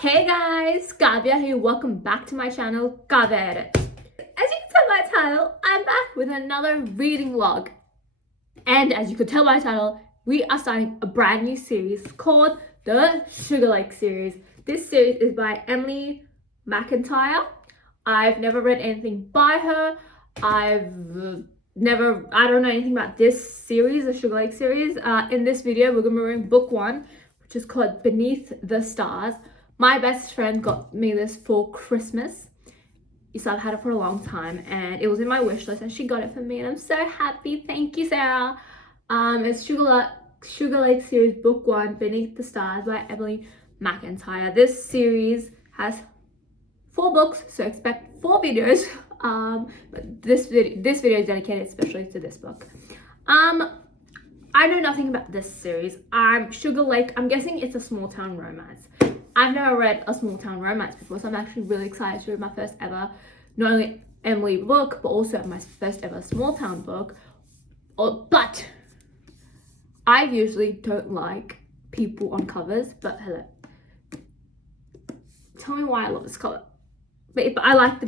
Hey guys, Kavya here. Welcome back to my channel, Kavya Edits. As you can tell by the title, I'm back with another reading vlog. And as you could tell by the title, we are starting a brand new series called the SUGARLAKE series. This series is by Emily McIntire. I've never read anything by her. I don't know anything about this series, the SUGARLAKE series. In this video, we're going to be reading book 1, which is called Beneath the Stars. My best friend got me this for Christmas. So I've had it for a long time and it was in my wish list and she got it for me and I'm so happy. Thank you, Sarah. It's SUGARLAKE series book 1, Beneath the Stars by Emily McIntire. This series has 4 books, so expect 4 videos. But this video is dedicated especially to this book. I know nothing about this series. SUGARLAKE, I'm guessing it's a small town romance. I've never read a small town romance before, so I'm actually really excited to read my first ever, not only Emily book, but also my first ever small town book. But I usually don't like people on covers, but hello. Tell me why I love this cover. But if I like the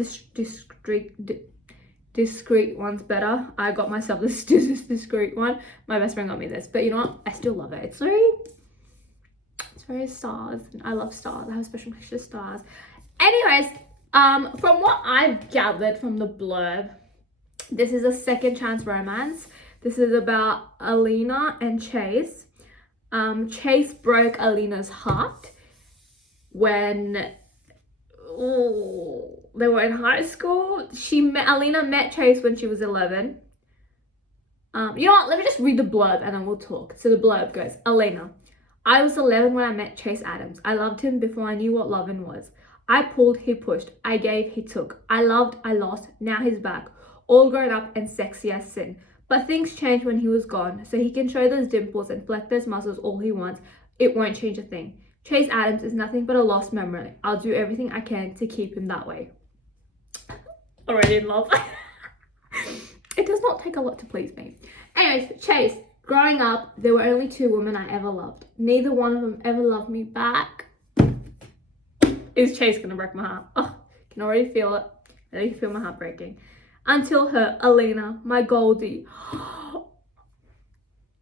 discreet ones better. I got myself this discreet one. My best friend got me this, but you know what? I still love it. It's very stars. I love stars. I have a special connection to stars. Anyways, from what I've gathered from the blurb, this is a second chance romance. This is about Alina and Chase. Chase broke Alina's heart when they were in high school. Alina met Chase when she was 11. You know what? Let me just read the blurb and then we'll talk. So the blurb goes, Alina. I was 11 when I met Chase Adams. I loved him before I knew what loving was. I pulled, he pushed. I gave, he took. I loved, I lost. Now he's back. All grown up and sexy as sin. But things changed when he was gone. So he can show those dimples and flex those muscles all he wants. It won't change a thing. Chase Adams is nothing but a lost memory. I'll do everything I can to keep him that way. Already in love. It does not take a lot to please me. Anyways, Chase. Growing up, there were only 2 women I ever loved. Neither one of them ever loved me back. Is Chase gonna break my heart? Oh, can already feel it. I already feel my heart breaking. Until her, Alina, my Goldie.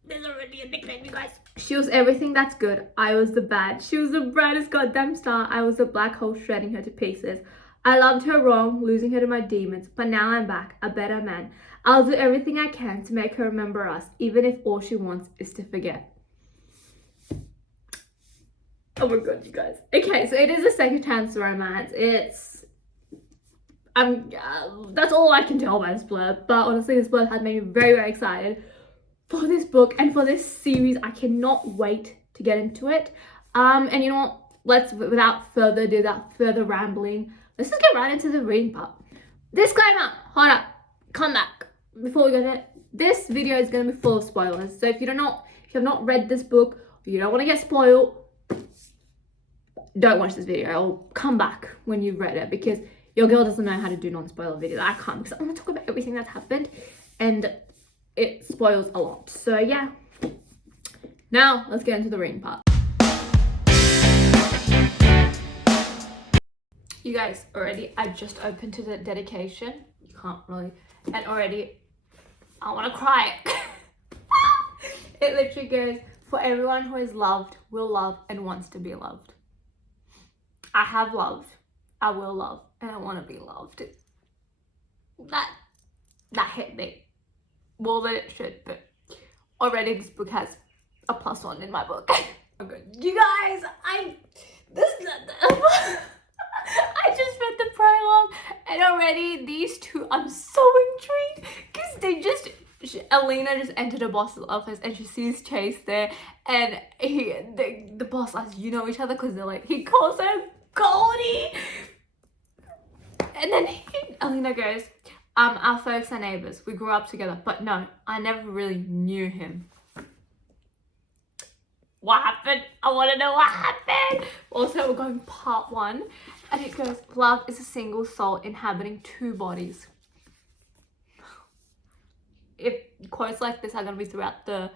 There's already a nickname, you guys. She was everything that's good. I was the bad. She was the brightest goddamn star. I was the black hole shredding her to pieces. I loved her wrong, losing her to my demons, but now I'm back, a better man. I'll do everything I can to make her remember us, even if all she wants is to forget. Oh my god, you guys. Okay, so it is a second chance romance. That's all I can tell by this blurb, but honestly, this blurb has made me very, very excited for this book and for this series. I cannot wait to get into it. And you know what? Without further ado, without further rambling, let's just get right into the reading part. Disclaimer, hold up, come back. Before we go to it, this video is going to be full of spoilers. So if you have not read this book, or you don't want to get spoiled, don't watch this video or come back when you've read it, because your girl doesn't know how to do non-spoiler videos. I can't, because I want to talk about everything that's happened and it spoils a lot. So yeah, now let's get into the reading part. You guys, already I just opened to the dedication. You can't really, and already I want to cry. It literally goes, for everyone who is loved, will love, and wants to be loved. I have loved, I will love, and I want to be loved. That hit me more than it should, but already this book has a +1 in my book. You guys, I just read the prologue and already these two, I'm so intrigued because Alina just entered a boss's office and she sees Chase there, and the boss asks, you know each other, because they're like, he calls her Goldie, and then Alina goes, our folks are neighbors, we grew up together, but no, I never really knew him. What happened? I want to know what happened. Also, we're going part 1, and it goes, love is a single soul inhabiting 2 bodies. If quotes like this are going to be throughout the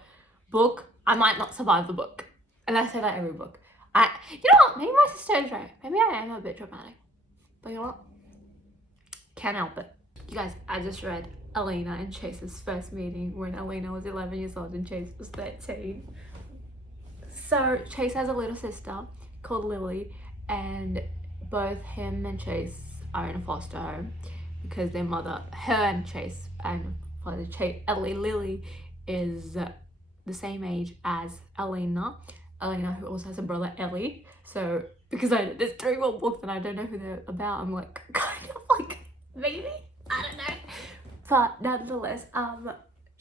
book, I might not survive the book. And I say that every book. You know what? Maybe my sister is right. Maybe I am a bit dramatic. But you know what? Can't help it. You guys, I just read Alina and Chase's first meeting when Alina was 11 years old and Chase was 13. So Chase has a little sister called Lily, and both him and Chase are in a foster home because their mother, her and Chase, and father Lily is the same age as Alina, who also has a brother Ellie. So because there's 3 more books and I don't know who they're about, I'm like kind of like maybe, I don't know. But nonetheless,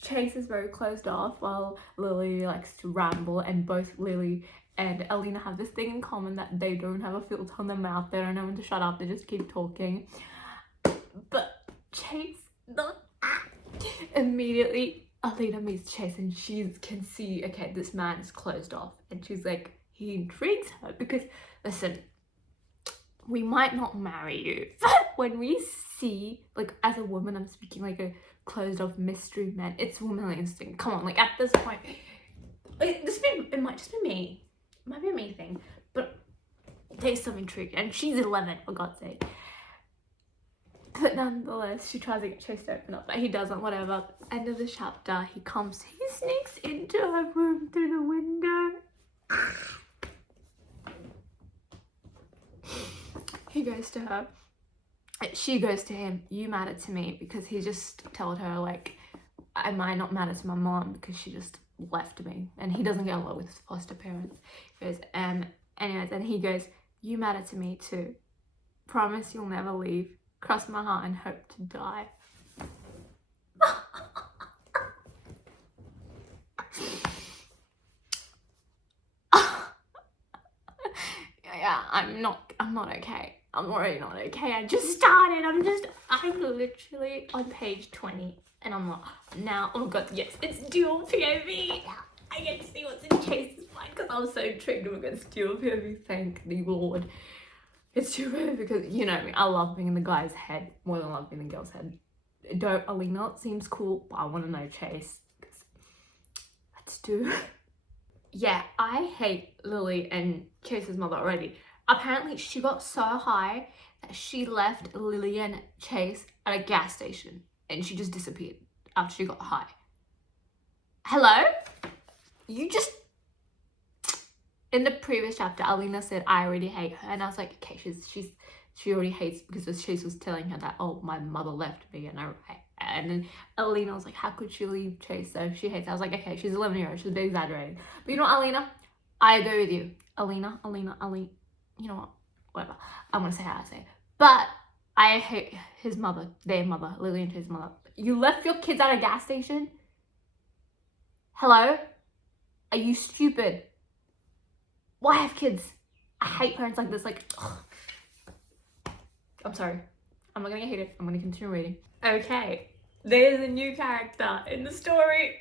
Chase is very closed off while Lily likes to ramble, and both Lily and Alina have this thing in common that they don't have a filter on their mouth. They don't know when to shut up, they just keep talking. But Chase, immediately Alina meets Chase and she can see, okay, this man is closed off, and she's like, he intrigues her because, listen, we might not marry you, but when we see, like, as a woman, I'm speaking like a closed off mystery man, it's womanly instinct. Come on, like, at this point, it might just be me, it might be a me thing, but there's some intrigue, and she's 11, for God's sake. But nonetheless, she tries to get Chase to open up, but he doesn't, whatever. End of the chapter, he sneaks into her room through the window. He goes to her, she goes to him, you matter to me, because he just told her, like, I might not matter to my mom because she just left me, and he doesn't get along with his foster parents. He goes, anyways, and he goes, you matter to me too, promise you'll never leave, cross my heart and hope to die. Yeah, I'm not okay. I'm already not okay. I just started. I'm literally on page 20 and I'm not now. Oh my god, yes, it's dual POV. I get to see what's in Chase's mind because I was so intrigued against dual POV. Thank the Lord. It's too bad because, you know me, I love being in the guy's head more than I love being in the girl's head. Don't Alina seems cool, but I want to know Chase. Let's do. Yeah, I hate Lily and Chase's mother already. Apparently, she got so high that she left Lily and Chase at a gas station and she just disappeared after she got high. Hello? You just... In the previous chapter, Alina said, I already hate her. And I was like, okay, she already hates because Chase was telling her that, oh, my mother left me. And then Alina was like, how could she leave Chase? So she hates her. I was like, okay, she's 11 years old. She's a bit exaggerating. But you know what, Alina? I agree with you. Alina. You know what? Whatever. I'm going to say how I say it. But I hate his mother, their mother, Lily and his mother. You left your kids at a gas station? Hello? Are you stupid? Why have kids? I hate parents like this. Like, ugh. I'm sorry. I'm not gonna get heated. I'm gonna continue reading. Okay, there's a new character in the story.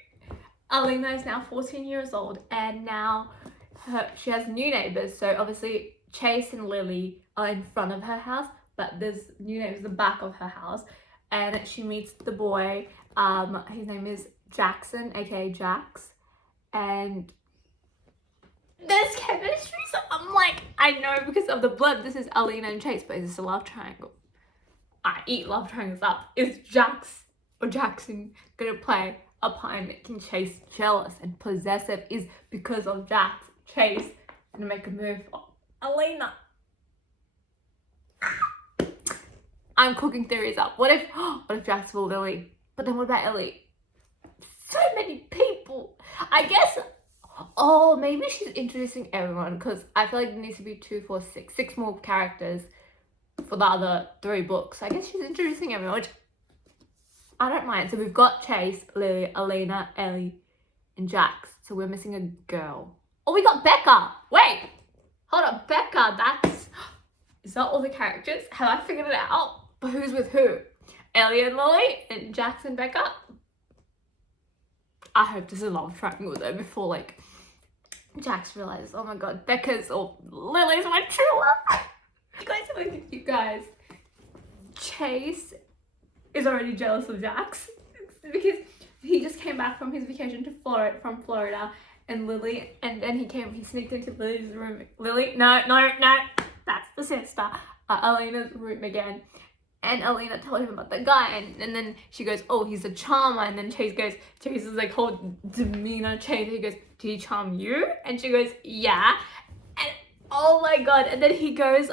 Alina is now 14 years old, and now she has new neighbors. So obviously Chase and Lily are in front of her house, but there's new neighbors in the back of her house, and she meets the boy. His name is Jackson, aka Jax, and there's chemistry, so I'm like, I know because of the blood this is Alina and Chase, but is this a love triangle? I eat love triangles up. Is Jax or Jackson gonna play a part making Chase jealous and possessive? Is because of Jax, Chase gonna make a move for Alina? I'm cooking theories up. What if Jax will Lily? But then what about Ellie? So many people. I guess. Oh, maybe she's introducing everyone because I feel like there needs to be 2, 4, 6 more characters for the other 3 books. I guess she's introducing everyone, which I don't mind. So we've got Chase, Lily, Alina, Ellie, and Jax. So we're missing a girl. Oh, we got Becca. Wait, hold on, Becca. Is that all the characters? Have I figured it out? But who's with who? Ellie and Lily and Jax and Becca. I hope this is a love triangle though before like Jax realizes, oh my god, Becca's or Lily's my true love. You guys, Chase is already jealous of Jax because he just came back from his vacation from Florida, and Lily, and then he sneaked into Lily's room. Lily, no, that's the sister. Elena's room again. And Elena told him about the guy, and then she goes, oh, he's a charmer. And then Chase is like whole demeanor Chase. He goes, did he charm you? And she goes, yeah. And oh my god. And then he goes,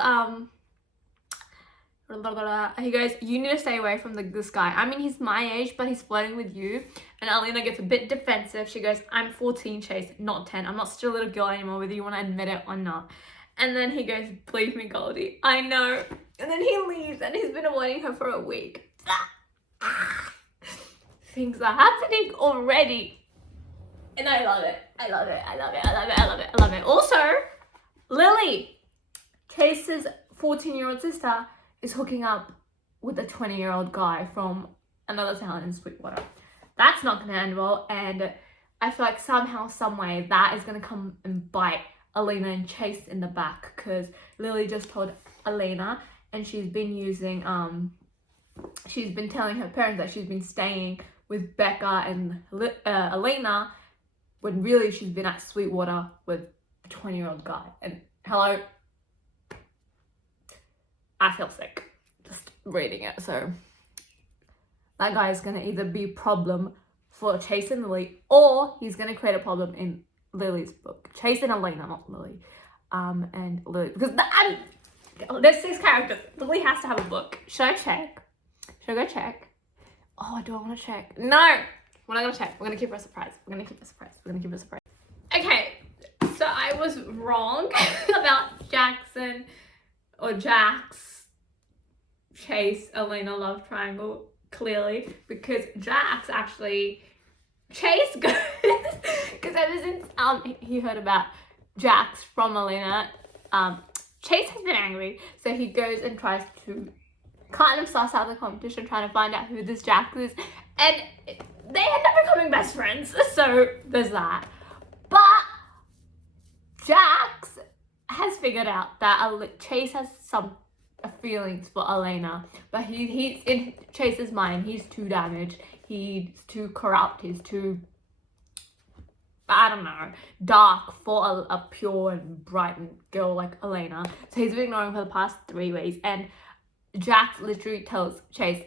you need to stay away from this guy. I mean, he's my age, but he's flirting with you. And Elena gets a bit defensive. She goes, I'm 14, Chase, not 10. I'm not still a little girl anymore, whether you want to admit it or not. And then he goes, believe me, Goldie, I know. And then he leaves, and he's been avoiding her for a week. Things are happening already. And I love it. I love it. I love it. I love it. I love it. I love it. Also, Lily, Chase's 14-year-old sister, is hooking up with a 20-year-old guy from another town in Sweetwater. That's not going to end well. And I feel like somehow, some way, that is going to come and bite Elena and Chase in the back, because Lily just told Elena, and she's been telling her parents that she's been staying with Becca and Elena, when really she's been at Sweetwater with a 20-year-old guy. And hello, I feel sick just reading it. So that guy is gonna either be a problem for Chase and Lily, or he's gonna create a problem in Lily's book. Chase and Elena, not Lily. And Lily, because there's 6 characters. Lily has to have a book. Should I check? Should I go check? Oh, do I want to check? No! We're not gonna check. We're gonna keep her a surprise. We're gonna keep it a surprise. We're gonna keep it a surprise. Okay, so I was wrong about Jackson or Jax, Chase, Elena love triangle, clearly, because Jax actually, Chase goes, because ever since he heard about Jax from Elena, Chase has been angry, so he goes and tries to kind of suss out the competition, trying to find out who this Jax is, and they end up becoming best friends, so there's that. But Jax has figured out that Chase has some feelings for Elena, but he's in Chase's mind, he's too damaged, he's too corrupt, he's too, I don't know, dark for a pure and bright girl like Elena. So he's been ignoring her for the past 3 weeks, and Jax literally tells Chase,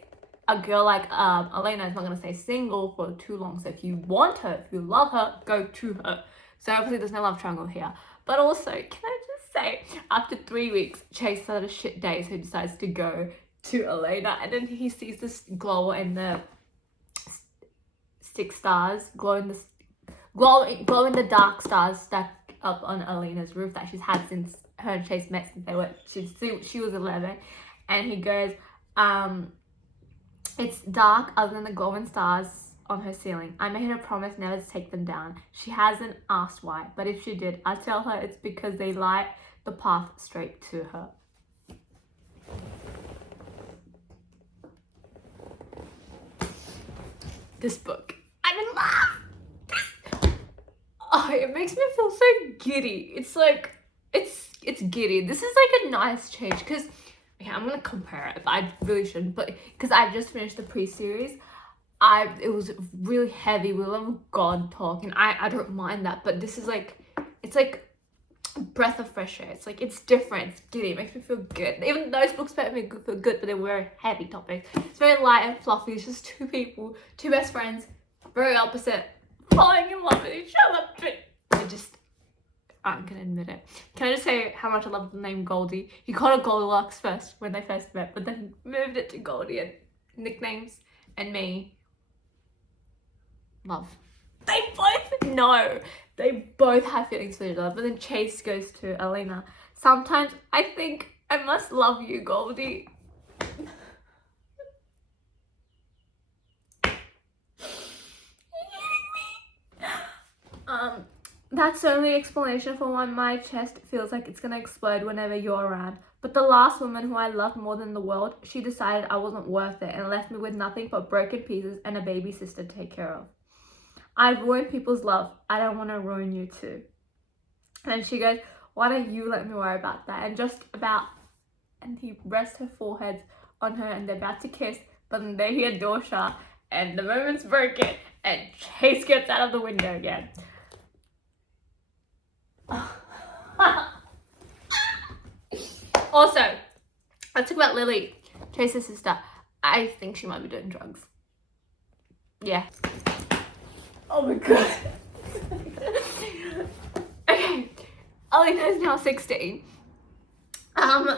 a girl like Elena is not going to stay single for too long, so if you want her, if you love her, go to her. So obviously there's no love triangle here. But also, can I just say, after 3 weeks, Chase had a shit day, so he decides to go to Elena, and then he sees this glow in the 6 stars, glow in the dark stars stacked up on Elena's roof that she's had since her and Chase met, since she was 11. And he goes, it's dark other than the glowing stars on her ceiling. I made her promise never to take them down. She hasn't asked why, but if she did, I'd tell her it's because they light the path straight to her. This book, I'm in love. Oh, it makes me feel so giddy. It's like, it's giddy. This is like a nice change, because okay, I'm gonna compare it, but I really shouldn't, but because I just finished the pre-series, it was really heavy. We love God talk, and I don't mind that, but this is like, it's like a breath of fresh air. It's like, it's different, it's giddy, it makes me feel good. Even those books make me feel good, but they're very heavy topics. It's very light and fluffy. It's just 2 people, 2 best friends, very opposite, falling in love with each other, but I just aren't gonna admit it. Can I just say how much I love the name Goldie? He called her Goldilocks first when they first met, but then moved it to Goldie, and nicknames and me. Love. They both know. They both have feelings for each other, but then Chase goes to Elena. Sometimes I think I must love you, Goldie. That's the only explanation for why my chest feels like it's gonna explode whenever you're around. But the last woman who I loved more than the world, she decided I wasn't worth it and left me with nothing but broken pieces and a baby sister to take care of. I've ruined people's love. I don't want to ruin you too. And she goes, why don't you let me worry about that? And he rests her forehead on her, and they're about to kiss, but then they hear a door shut, and the moment's broken, and Chase gets out of the window again. Also, let's talk about Lily, Chase's sister. I think she might be doing drugs. Yeah. Oh my god. Okay. Alina is now 16. Oh my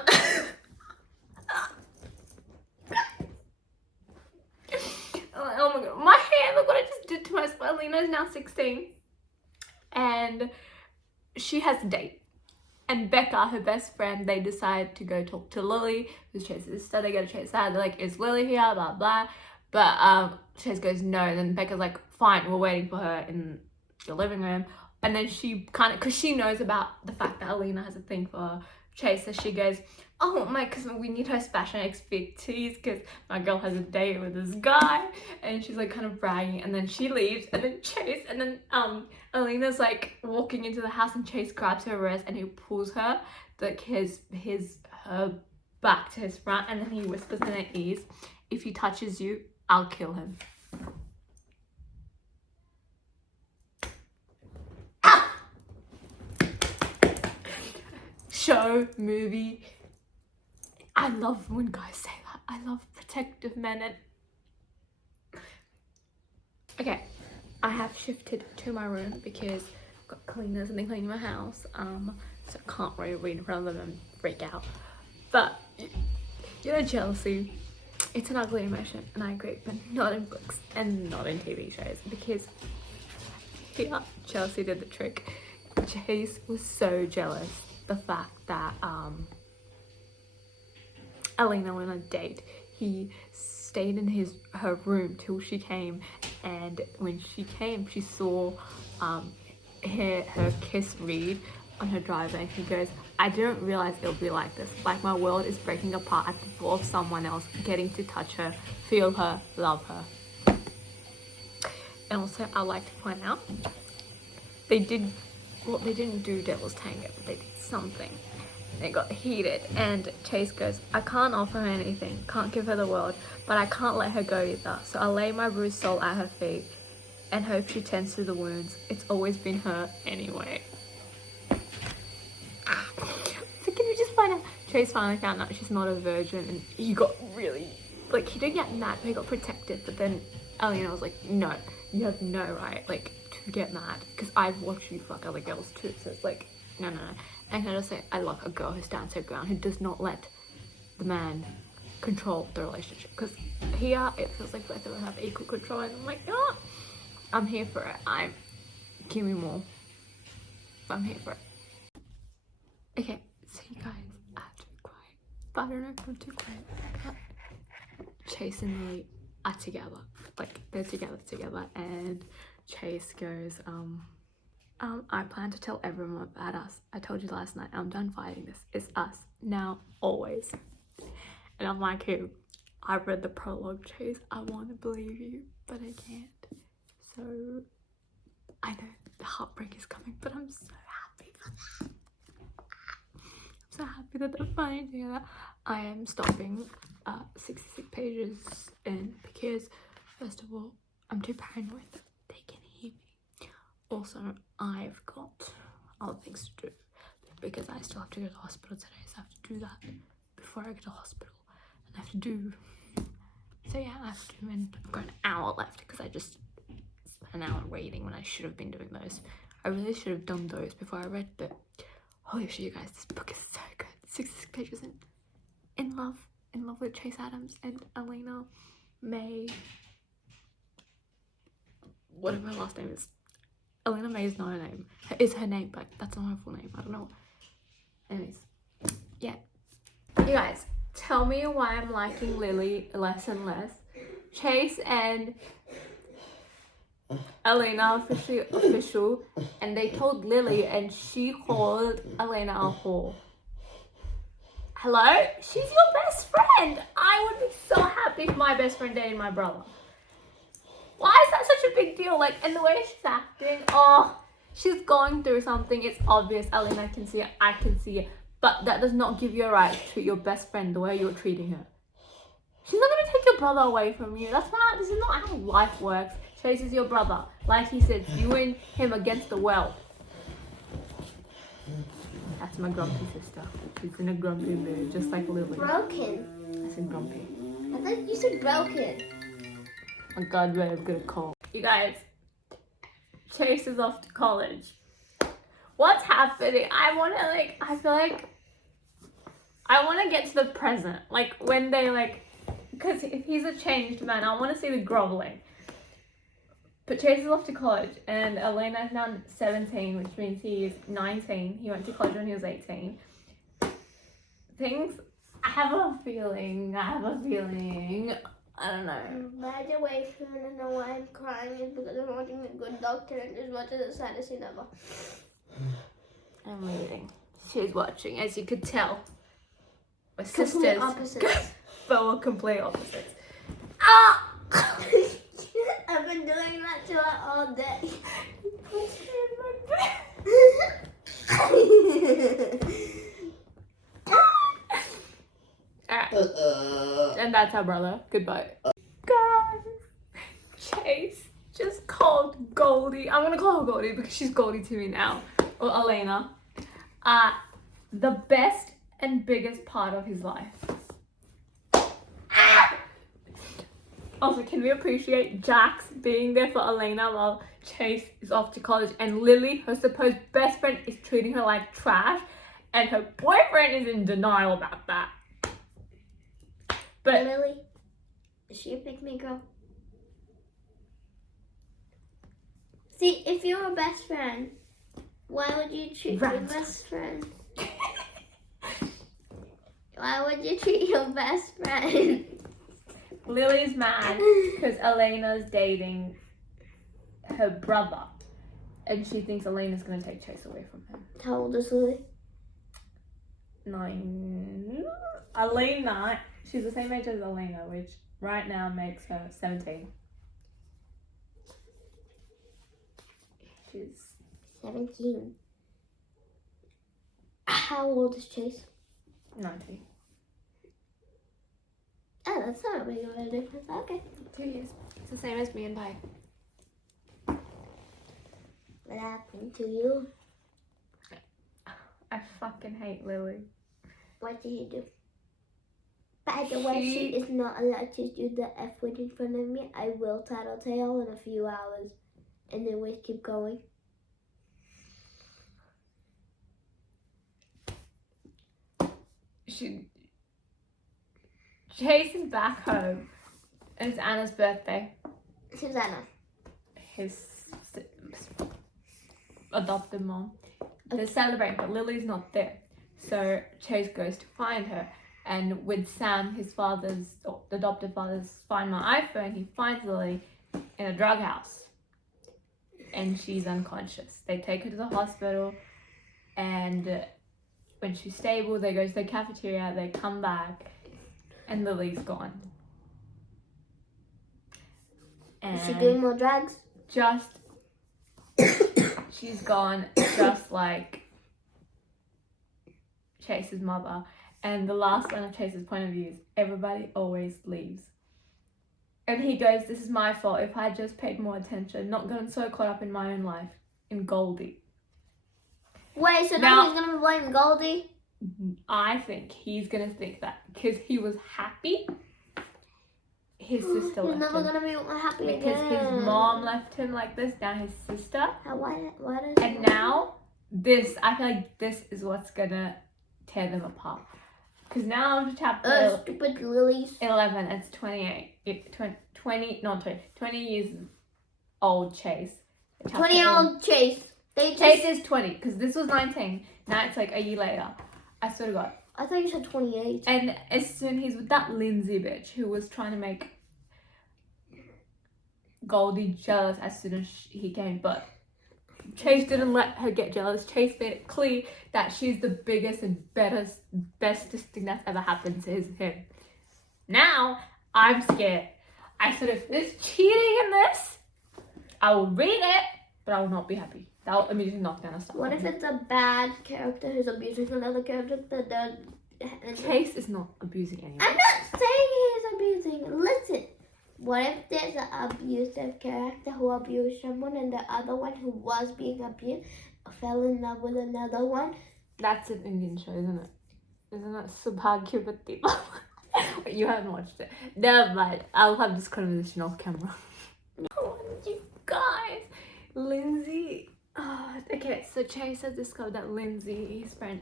god. My hair, look what I just did to myself. Alina is now 16. And she has a date. And Becca, her best friend, they decide to go talk to Lily, who's Chase's sister. They go to Chase's side. They're like, is Lily here? Blah, blah. But Chase goes, no. And then Becca's like, fine, we're waiting for her in the living room. And then she kind of, because she knows about the fact that Alina has a thing for Chase, so she goes, oh my, because we need her fashion expertise because my girl has a date with this guy. And she's like kind of bragging, and then she leaves, and then Chase, and then Alina's like walking into the house, and Chase grabs her wrist and he pulls her like her back to his front, and then he whispers in her ears, if he touches you, I'll kill him. Show, movie. I love when guys say that. I love protective men. And okay, I have shifted to my room because I've got cleaners and they're cleaning my house. So I can't really read in front of them and freak out. But you know, jealousy, it's an ugly emotion, and I agree, but not in books and not in TV shows, because here, Chelsea did the trick. Chase was so jealous the fact that Alina went on a date. He stayed in her room till she came, and when she came, she saw her kiss read on her driveway, and he goes, I didn't realize it would be like this. Like my world is breaking apart at the thought of someone else getting to touch her, feel her, love her. And also, I'd like to point out, they didn't do Devil's Tango, but they did something. They got heated, and Chase goes, I can't offer her anything, can't give her the world, but I can't let her go either. So I lay my bruised soul at her feet and hope she tends to the wounds. It's always been her anyway. So can we just find out? Chase finally found out she's not a virgin, and he got really, like, he didn't get mad, but he got protected. But then Alina was like, no, you have no right, like, to get mad, because I've watched you fuck other girls too. So it's like, no. And can I just say, I love a girl who stands her ground, who does not let the man control the relationship. Because here, it feels like both of them have equal control, and I'm like, oh, I'm here for it. Give me more. I'm here for it. Okay, so you guys, I have to be quiet, but I don't know if I'm too quiet. Chase and Lily are together, like they're together, and Chase goes, I plan to tell everyone about us. I told you last night, I'm done fighting this. It's us, now, always. And I'm like, who? I read the prologue, Chase. I want to believe you, but I can't. So, I know the heartbreak is coming, but I'm so happy for that. I'm so happy that they're finally together. I am stopping 66 pages in because, first of all, I'm too paranoid that they can hear me. Also, I've got other things to do because I still have to go to the hospital today, so I have to do that before I go to the hospital. And I have to do, so yeah, I have to, and I've got an hour left because I just spent an hour reading when I should have been doing those. I really should have done those before I read, but holy shit, you guys, this book is so good. 66 pages in love with Chase Adams and Alina May. Whatever her last name is. Alina May is not her name. Is her name, but that's not her full name. I don't know. Anyways, yeah. You guys, tell me why I'm liking Lily less and less. Chase and Alina official, and they told Lily, and she called Alina a whore. Hello? She's your best friend. I would be so happy if my best friend dated my brother. Why is that such a big deal? Like, and the way she's acting, oh, she's going through something. It's obvious. Alina can see it. I can see it. But that does not give you a right to treat your best friend the way you're treating her. She's not going to take your brother away from you. This is not how life works. Chase is your brother. Like he said, you and him against the world. That's my grumpy sister. She's in a grumpy mood, just like Lily. Broken. I said grumpy. I thought you said broken. Oh God, wait, I'm gonna call. You guys, Chase is off to college. What's happening? I feel like I want to get to the present. Like when they because if he's a changed man, I want to see the groveling. But Chase is off to college, and Elena is now 17, which means he is 19. He went to college when he was 18. I have a feeling. I don't know. By the way, if you want to know why I'm crying, it's because I'm watching The Good Doctor and just watching the saddest scene ever. I'm reading. She's watching, as you could tell. We're Complete sisters. opposites. But we're complete opposites. Ah! I've been doing that to her all day. Alright. And that's our brother. Goodbye. Guys, Chase just called Goldie. I'm gonna call her Goldie because she's Goldie to me now. Or Elena. The best and biggest part of his life. Also, can we appreciate Jax being there for Elena while Chase is off to college, and Lily, her supposed best friend, is treating her like trash, and her boyfriend is in denial about that. But Lily, is she a pick-me girl? See, if you're a best friend, why would you treat your best friend? Why would you treat your best friend? Lily's mad because Elena's dating her brother, and she thinks Elena's going to take Chase away from him. How old is Lily? 9. Elena, she's the same age as Elena, which right now makes her 17. She's 17. How old is Chase? 19. Oh, that's not a big of a difference. Okay. 2 years. It's the same as me and Pi. What happened to you? I fucking hate Lily. What did he do? By the way, she is not allowed to do the F word in front of me. I will tattletale in a few hours. Anyways, keep going. Chase is back home, and it's Anna's birthday. Who's Anna? His adopted mom. They're celebrating, but Lily's not there. So Chase goes to find her, and with Sam, his adopted father's Find My iPhone, he finds Lily in a drug house, and she's unconscious. They take her to the hospital, and when she's stable, they go to the cafeteria, they come back, and Lily's gone. And is she doing more drugs? She's gone, just like Chase's mother. And the last line of Chase's point of view is, everybody always leaves. And he goes, this is my fault. If I had just paid more attention, not gotten so caught up in my own life, in Goldie. Wait, so now he's gonna blame Goldie? I think he's gonna think that because he was happy, his sister left him. He's never gonna be happy because again. his mom left him like this. Now his sister. Why does? And now this, I feel like this is what's gonna tear them apart. Because now on to chapter stupid Lilies. 11. It's 28. 20 years old. Chase. 20-year-old Chase. Chase is 20 because this was 19. Now it's like a year later. I swear to God. I thought you said 28. And as soon he's with that Lindsay bitch who was trying to make Goldie jealous as soon as he came, but Chase didn't let her get jealous. Chase made it clear that she's the biggest and bestest thing that's ever happened to him. Now I'm scared. I said, if there's cheating in this, I will read it, but I will not be happy. That will immediately knock down a star. What if it's a bad character who's abusing another character? Chase is not abusing anyone. I'm not saying he's abusing. Listen. What if there's an abusive character who abused someone and the other one who was being abused fell in love with another one. That's an Indian show, isn't it? Isn't it Subhagyavati? You haven't watched it. Never mind. I'll have this conversation off camera. Oh, you guys. Lindsay. Oh, okay, so Chase has discovered that Lindsay, his friend,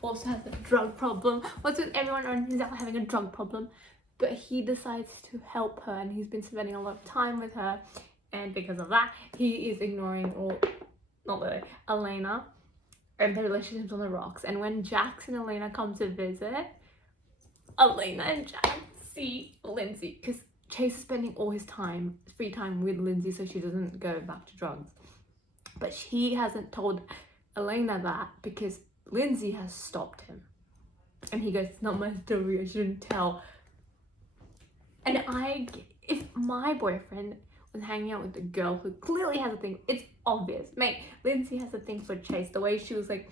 also has a drug problem. What's with everyone around him having a drug problem? But he decides to help her, and he's been spending a lot of time with her, and because of that, he is ignoring, or not really, Elena, and their relationship's on the rocks. And when Jax and Elena come to visit, Elena and Jax see Lindsay, because Chase is spending all his free time with Lindsay, so she doesn't go back to drugs. But he hasn't told Elena that because Lindsay has stopped him. And he goes, it's not my story, I shouldn't tell. And if my boyfriend was hanging out with a girl who clearly has a thing, it's obvious. Mate, Lindsay has a thing for Chase. The way she was like,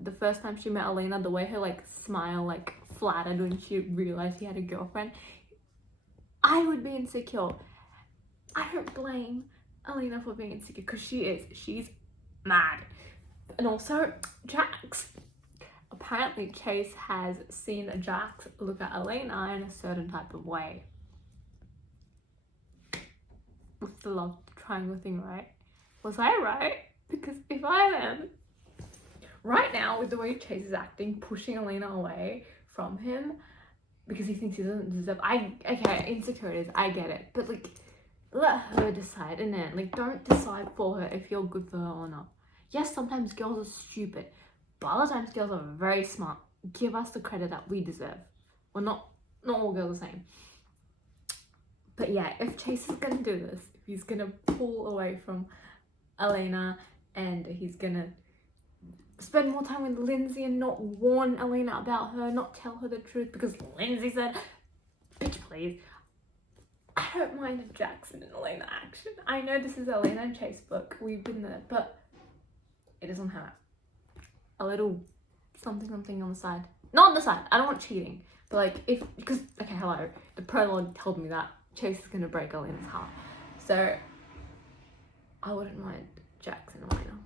the first time she met Elena, the way her like smile like flattered when she realized he had a girlfriend, I would be insecure. I don't blame Elena for being insecure, because she's mad. And also Jax, apparently Chase has seen Jax look at Elena in a certain type of way. With the love triangle thing, right? Was I right? Because if I am right now, with the way Chase is acting, pushing Elena away from him because he thinks he doesn't deserve, okay, insecurities, I get it, but like, let her decide, innit? Like, don't decide for her if you're good for her or not. Yes, sometimes girls are stupid, but other times girls are very smart. Give us the credit that we deserve. Well, not all girls are the same. But yeah, if Chase is gonna do this, if he's gonna pull away from Elena, and he's gonna spend more time with Lindsay and not warn Elena about her, not tell her the truth because Lindsay said, bitch please. I don't mind a Jackson and Elena action. I know this is Elena and Chase book, we've been there, but it doesn't have a little something on the side. Not on the side, I don't want cheating, but like because okay, hello, the prologue told me that Chase is gonna break Elena's heart, so I wouldn't mind Jackson and Elena.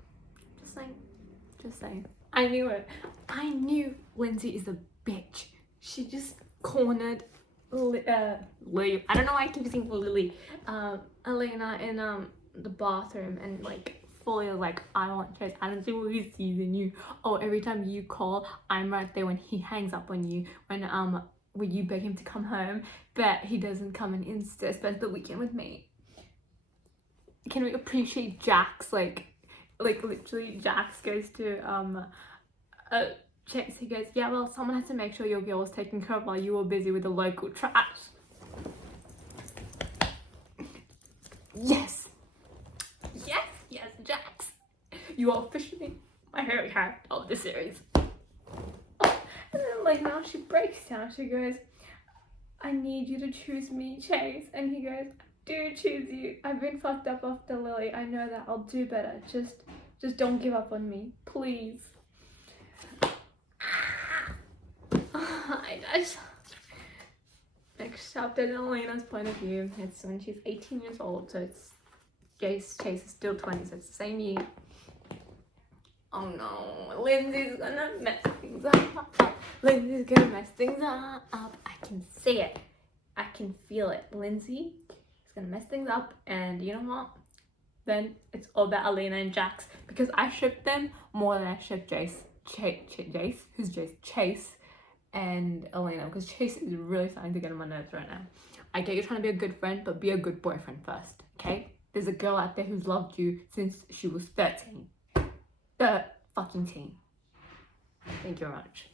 Just saying. I knew it. I knew Lindsay is a bitch. She just cornered Lily. I don't know why I keep saying Lily. Elena in the bathroom, and like fully like, I want Chase. I don't see what he sees in you. Oh, every time you call, I'm right there when he hangs up on you. When you beg him to come home, but he doesn't come and instead spends the weekend with me. Can we appreciate Jax? Like literally Jax goes to Chase, he goes, yeah, well, someone has to make sure your girl was taken care of while you were busy with the local trash. Yes, Jax, you are officially my favorite character of the series. Oh, and then like now she breaks down, she goes, I need you to choose me, Chase. And he goes, do choose you. I've been fucked up after Lily. I know that. I'll do better. Just don't give up on me, please. Next chapter in Elena's point of view. It's when she's 18 years old, so it's Chase is still 20, so it's the same year. Oh no, Lindsay's gonna mess things up. Lindsay's gonna mess things up. I can see it. I can feel it. Lindsay is gonna mess things up, and you know what? Then it's all about Elena and Jax, because I ship them more than I ship Chase and Elena, because Chase is really starting to get on my nerves right now. I get you're trying to be a good friend, but be a good boyfriend first, okay? There's a girl out there who's loved you since she was 13. Fucking teen. Thank you very much.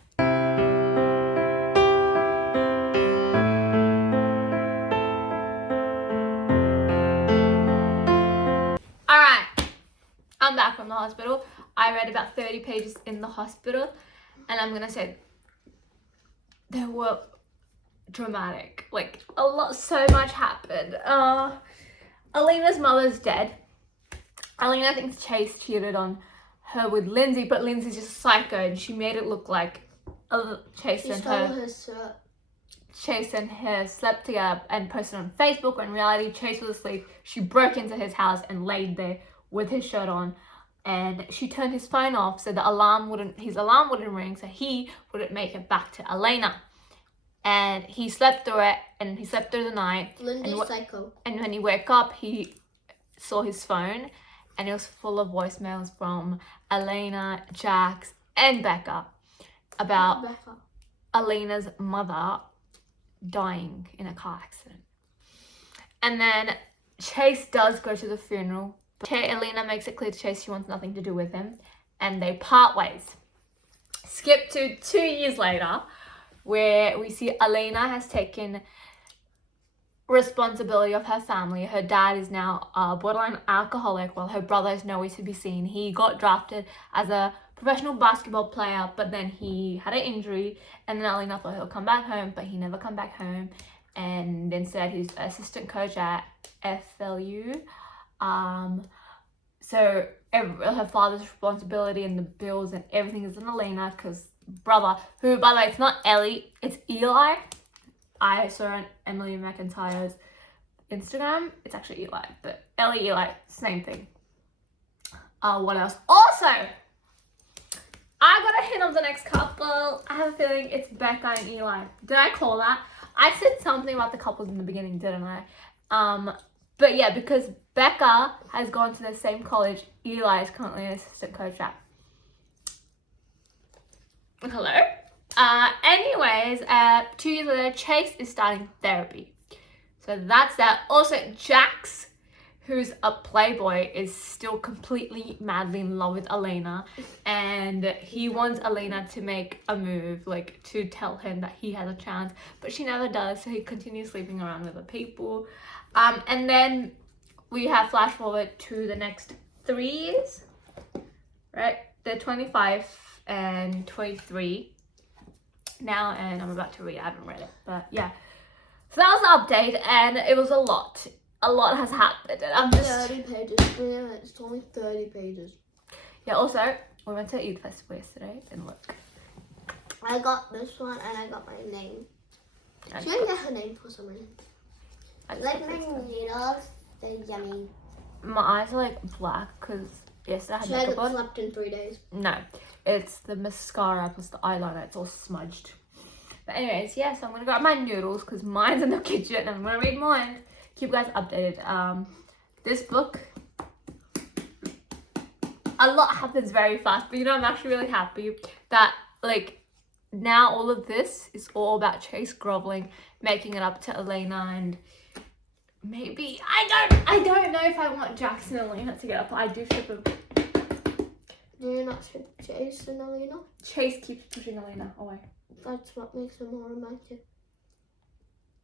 Alright, I'm back from the hospital. I read about 30 pages in the hospital, and I'm gonna say they were dramatic. Like, so much happened. Elena's mother's dead. Elena thinks Chase cheated on her with Lindsay, but Lindsay's just a psycho, and she made it look like Chase and her slept together and posted on Facebook, when in reality Chase was asleep. She broke into his house and laid there with his shirt on. and she turned his phone off so his alarm wouldn't ring, so he wouldn't make it back to Elena. And he slept through it, and he slept through the night. Lindy's psycho. And when he woke up, he saw his phone, and it was full of voicemails from Elena, Jax, and Becca about Elena's mother dying in a car accident. And then Chase does go to the funeral, but Elena makes it clear to Chase she wants nothing to do with him, and they part ways. Skip to 2 years later, where we see Elena has taken responsibility of her family. Her dad is now a borderline alcoholic, while her brother is nowhere to be seen. He got drafted as a professional basketball player, but then he had an injury, and then Elena thought he'll come back home, but he never come back home, and instead he's assistant coach at FLU. So her father's responsibility and the bills and everything is on Elena, because brother, who by the way, it's not Ellie, it's Eli. I saw on Emily McIntire's Instagram, it's actually Eli, but Eli, same thing. What else? Also, I got a hint of the next couple. I have a feeling it's Becca and Eli. Did I call that? I said something about the couples in the beginning, didn't I? But yeah, because Becca has gone to the same college Eli is currently an assistant coach at. Hello? Anyways, 2 years later, Chase is starting therapy. So that's that. Also, Jax, who's a playboy, is still completely madly in love with Elena, and he wants Elena to make a move, like to tell him that he has a chance, but she never does, so he continues sleeping around with other people. And then we have flash forward to the next 3 years, right? They're 25 and 23 now, and I'm about to read. I haven't read it, but yeah. So that was the update, and it was a lot. A lot has happened, and I'm just 30 pages. Yeah, it's only 30 pages. Yeah. Also, we went to Eid Festival yesterday, and look, I got this one, and I got my name. She didn't get her name for some reason. Like my noodles, they're yummy. My eyes are like black because yesterday I had She makeup hasn't on. slept in 3 days. No, it's the mascara plus the eyeliner. It's all smudged. But anyways, yeah, so I'm gonna grab my noodles because mine's in the kitchen, and I'm gonna read mine. Keep you guys updated. This book, a lot happens very fast, but you know, I'm actually really happy that like now all of this is all about Chase groveling, making it up to Elena, and maybe I don't know if I want Jackson and Elena to get up. I do ship them. Do you not ship Chase and Elena? Chase keeps pushing Elena away. That's what makes them more romantic.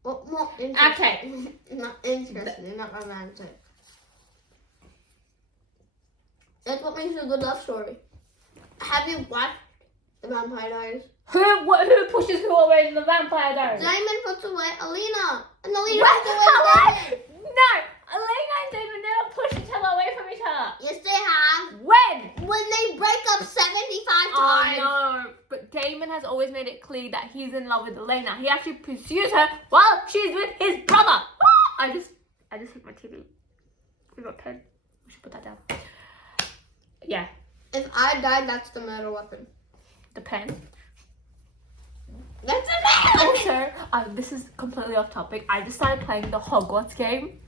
Well, not interesting. Okay. Not interesting, not romantic. That's what makes a good love story. Have you watched The Vampire Diaries? Who pushes who away in the Vampire Diaries? Damon puts away Alina. And Alina What? puts away Damon. No, Elena and Damon never push each other away from each other. Yes, they have. When? When they break up 75 I times. know, but Damon has always made it clear that he's in love with Elena. He actually pursues her while she's with his brother. I just hit my TV. We got a pen. We should put that down. Yeah, If I die, that's the murder weapon. the pen. That's the murder. Also, this is completely off topic. I just started playing the Hogwarts game.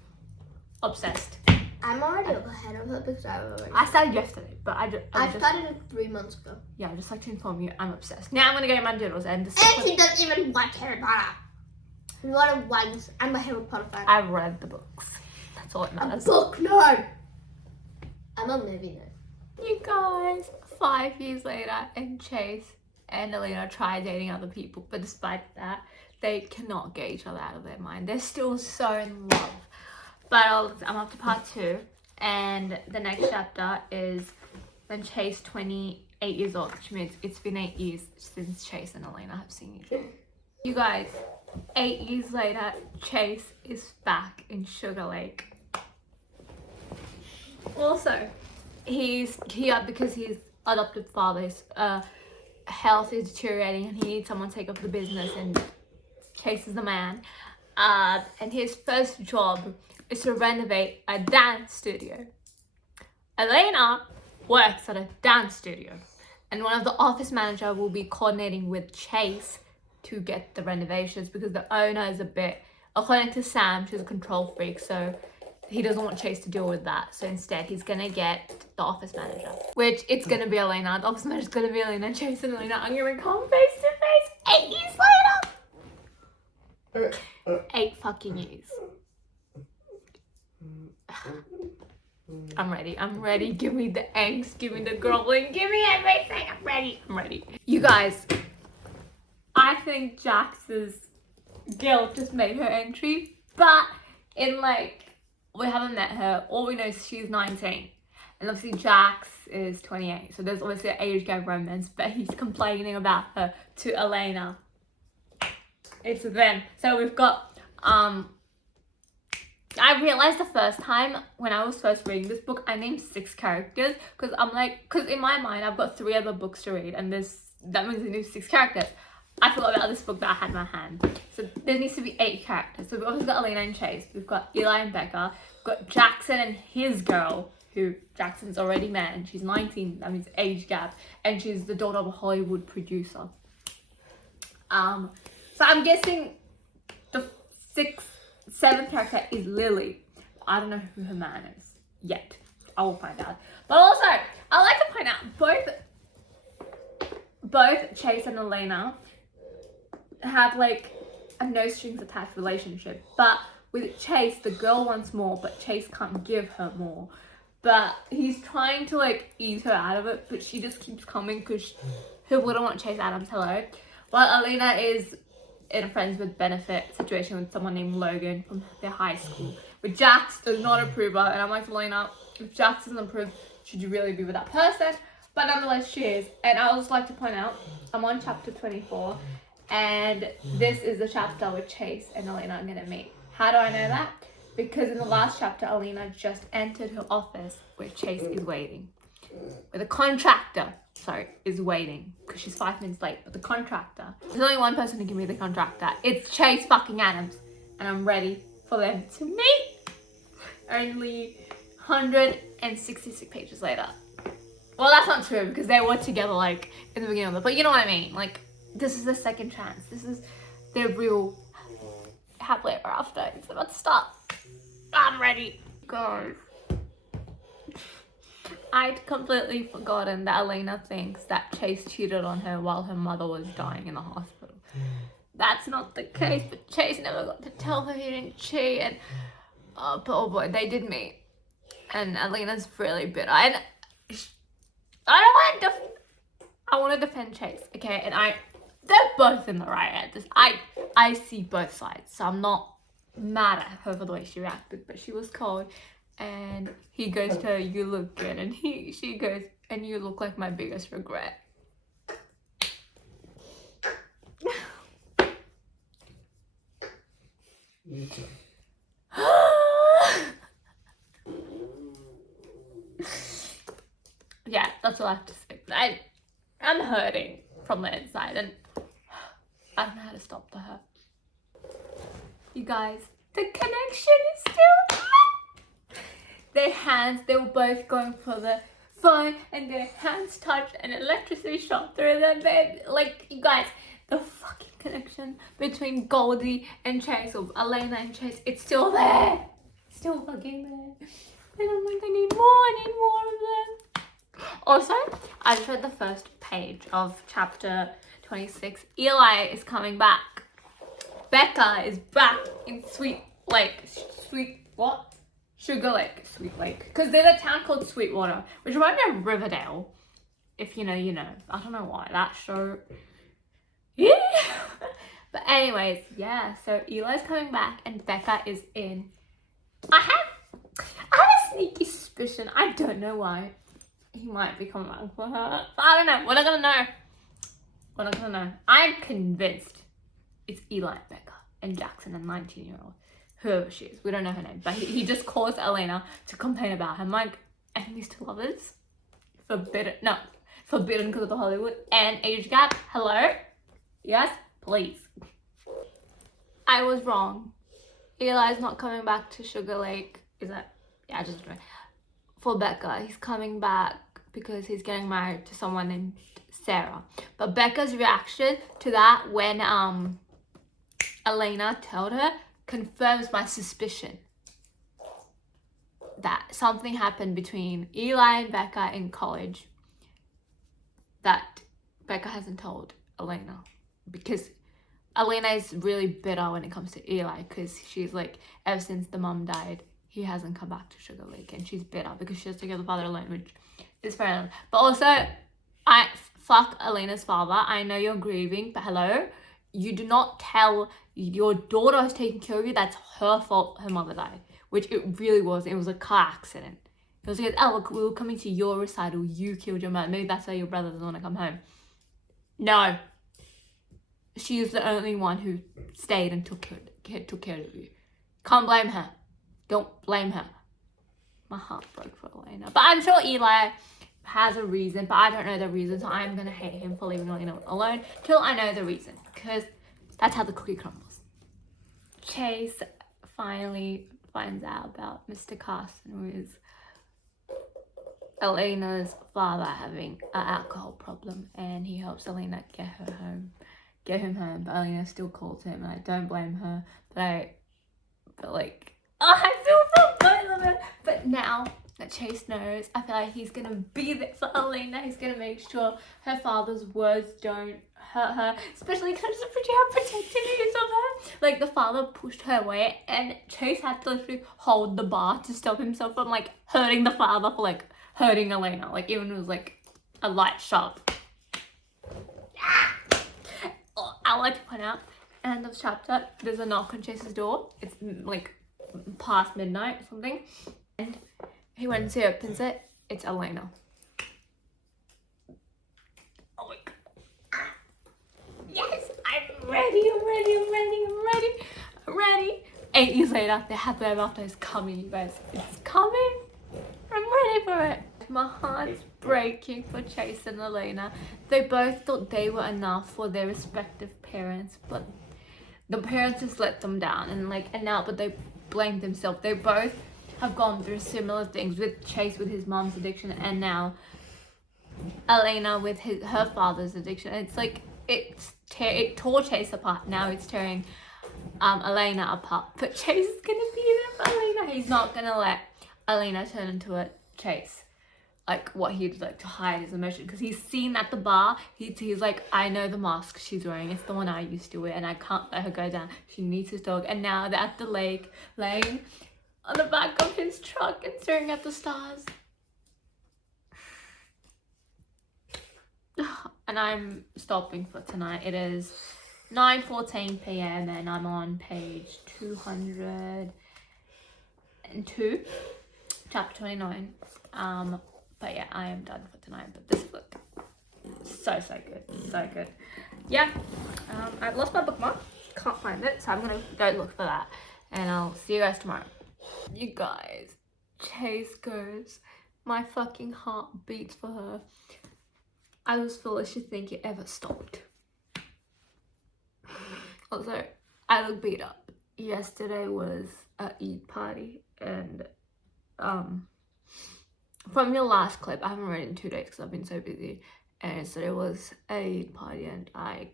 Obsessed. I'm already ahead of her because I started yesterday, but I started it 3 months ago. Yeah, just like to inform you, I'm obsessed. Now I'm gonna get my doodles and And she doesn't even watch Harry Potter. Not once. I'm a Harry Potter fan. I've read the books. That's all it A matters. book nerd. I'm a movie nerd. You guys, 5 years later, and Chase and Elena try dating other people, but despite that, they cannot get each other out of their mind. They're still so in love. But I'm up to part 2, and the next chapter is when Chase 28 years old, which means it's been 8 years since Chase and Elena have seen each other. You guys, 8 years later, Chase is back in Sugar Lake. Also, he's here because his adopted father's health is deteriorating, and he needs someone to take over the business, and Chase is the man. And his first job is to renovate a dance studio. Elena works at a dance studio, and one of the office manager will be coordinating with Chase to get the renovations because the owner is a bit, according to Sam, she's a control freak, so he doesn't want Chase to deal with that. So instead, he's gonna get the office manager, which it's gonna be Elena. The office manager's gonna be Elena. Chase and Elena are gonna come face to face 8 years later. 8 fucking years. I'm ready. Give me the angst, give me the grumbling, give me everything. I'm ready. You guys, I think Jax's guilt just made her entry, but in like, we haven't met her. All we know is she's 19. And obviously Jax is 28. So there's obviously an age gap romance, but he's complaining about her to Elena. It's them. So we've got, I realized the first time when I was first reading this book, I named 6 characters because I'm like, because in my mind, I've got 3 other books to read and that means I need 6 characters. I forgot about this book that I had in my hand. So there needs to be 8 characters. So we've obviously got Elena and Chase. We've got Eli and Becca. We've got Jackson and his girl, who Jackson's already met, and she's 19. That means age gap. And she's the daughter of a Hollywood producer. So I'm guessing the 7th character is Lily. I don't know who her man is yet. I will find out. But also, I like to point out both Chase and Elena have like a no strings attached relationship, but with Chase the girl wants more, but Chase can't give her more, but he's trying to like ease her out of it, but she just keeps coming because who wouldn't want Chase Adams? Hello. While Elena is in a friends with benefit situation with someone named Logan from their high school, but Jax does not approve her, and I'm like, Elena, if Jax doesn't approve, should you really be with that person? But nonetheless she is. And I would just like to point out, I'm on chapter 24, and this is the chapter where Chase and Elena are gonna meet. How do I know that? Because in the last chapter, Elena just entered her office where Chase is waiting. Where the contractor, is waiting. Because she's 5 minutes late, but the contractor. There's only one person who can be the contractor. It's Chase fucking Adams. And I'm ready for them to meet. Only 166 pages later. Well, that's not true because they were together like in the beginning of it, but you know what I mean. Like, this is the second chance. This is their real happily ever after. It's about to start. I'm ready. Guys, I'd completely forgotten that Elena thinks that Chase cheated on her while her mother was dying in the hospital. That's not the case, but Chase never got to tell her he didn't cheat, and oh boy, they did meet. And Elena's really bitter. And I want to defend Chase, okay? And they're both in the right at this. I see both sides, so I'm not mad at her for the way she reacted, but she was cold. And he goes to her, you look good, and she goes, and you look like my biggest regret. Yeah, that's all I have to say. I'm hurting from the inside, and I don't know how to stop the hurt. You guys, the connection is still there. Their hands, they were both going for the phone, and their hands touched, and electricity shot through them. Like, you guys, the fucking connection between Goldie and Chase, or Elena and Chase, it's still there. It's still fucking there. And I'm like, I need more of them. Also, I just read the first page of chapter 26. Eli is coming back. Becca is back in Sweet Lake. Because there's a town called Sweetwater, which reminds me of Riverdale. If you know, you know. I don't know why. That show. Yeah. But anyways, yeah. So Eli's coming back and Becca is in. I have a sneaky suspicion. I don't know why. He might be coming back for her. But I don't know. We're not gonna know. I'm convinced it's Eli and Becca and Jackson, a 19-year-old. Whoever she is. We don't know her name. But he just calls Elena to complain about her. I'm like, enemies to lovers? Forbidden because of the Hollywood and age gap. Hello? Yes? Please. I was wrong. Eli's not coming back to Sugar Lake. Is that? Yeah, I just for Becca. He's coming back because he's getting married to someone named Sarah. But Becca's reaction to that when Elena told her confirms my suspicion that something happened between Eli and Becca in college that Becca hasn't told Elena, because Elena is really bitter when it comes to Eli, because she's like, ever since the mum died, he hasn't come back to SUGARLAKE, and she's bitter because she has to give the father alone, which is fair enough. But also, fuck Elena's father. I know you're grieving, but hello, you do not tell your daughter who's taking care of you that's her fault her mother died, which it really was. It was a car accident. It was like, oh look, we were coming to your recital, you killed your mother, maybe that's why your brother doesn't want to come home. No, she is the only one who stayed and took care of you. Can't blame her. Don't blame her. My heart broke for Elena, but I'm sure Eli has a reason, but I don't know the reason, so I'm gonna hate him for leaving Elena alone till I know the reason, because that's how the cookie crumbles. Chase finally finds out about Mr. Carson, who is Elena's father, having an alcohol problem, and he helps Elena get him home, but Elena still calls him, and I don't blame her, I feel for both of them. But now that Chase knows, I feel like he's gonna be there for Elena. He's gonna make sure her father's words don't hurt her, especially because how protective he is of her. Like, the father pushed her away, and Chase had to literally hold the bar to stop himself from like hurting the father for like hurting Elena. Like, even if it was like a light shot. I like to point out, end of chapter, there's a knock on Chase's door. It's like past midnight or something, and once he opens it, it's Elena. Oh my god. Yes, I'm ready. 8 years later, the happy ever after is coming, you guys. It's coming. I'm ready for it. My heart's breaking for Chase and Elena. They both thought they were enough for their respective parents, but the parents just let them down, but they blamed themselves. They both have gone through similar things, with Chase with his mom's addiction, and now Elena with her father's addiction. It's like it tore Chase apart. Now it's tearing Elena apart. But Chase is gonna be there for Elena. He's not gonna let Elena turn into a Chase, like what he'd like to hide his emotion, because he's seen at the bar. He's like, I know the mask she's wearing. It's the one I used to wear, and I can't let her go down. She needs his dog. And now they're at the lake, laying on the back of his truck and staring at the stars. And I'm stopping for tonight. It is 9:14 p.m. and I'm on page 202, chapter 29. But yeah, I am done for tonight. But this book, so good. Yeah, I've lost my bookmark. Can't find it, so I'm gonna go look for that. And I'll see you guys tomorrow. You guys, Chase goes. My fucking heart beats for her. I was foolish to think it ever stopped. Also, I look beat up. Yesterday was a Eid party, and from your last clip, I haven't read it in 2 days because I've been so busy, and so it was a Eid party, and I'm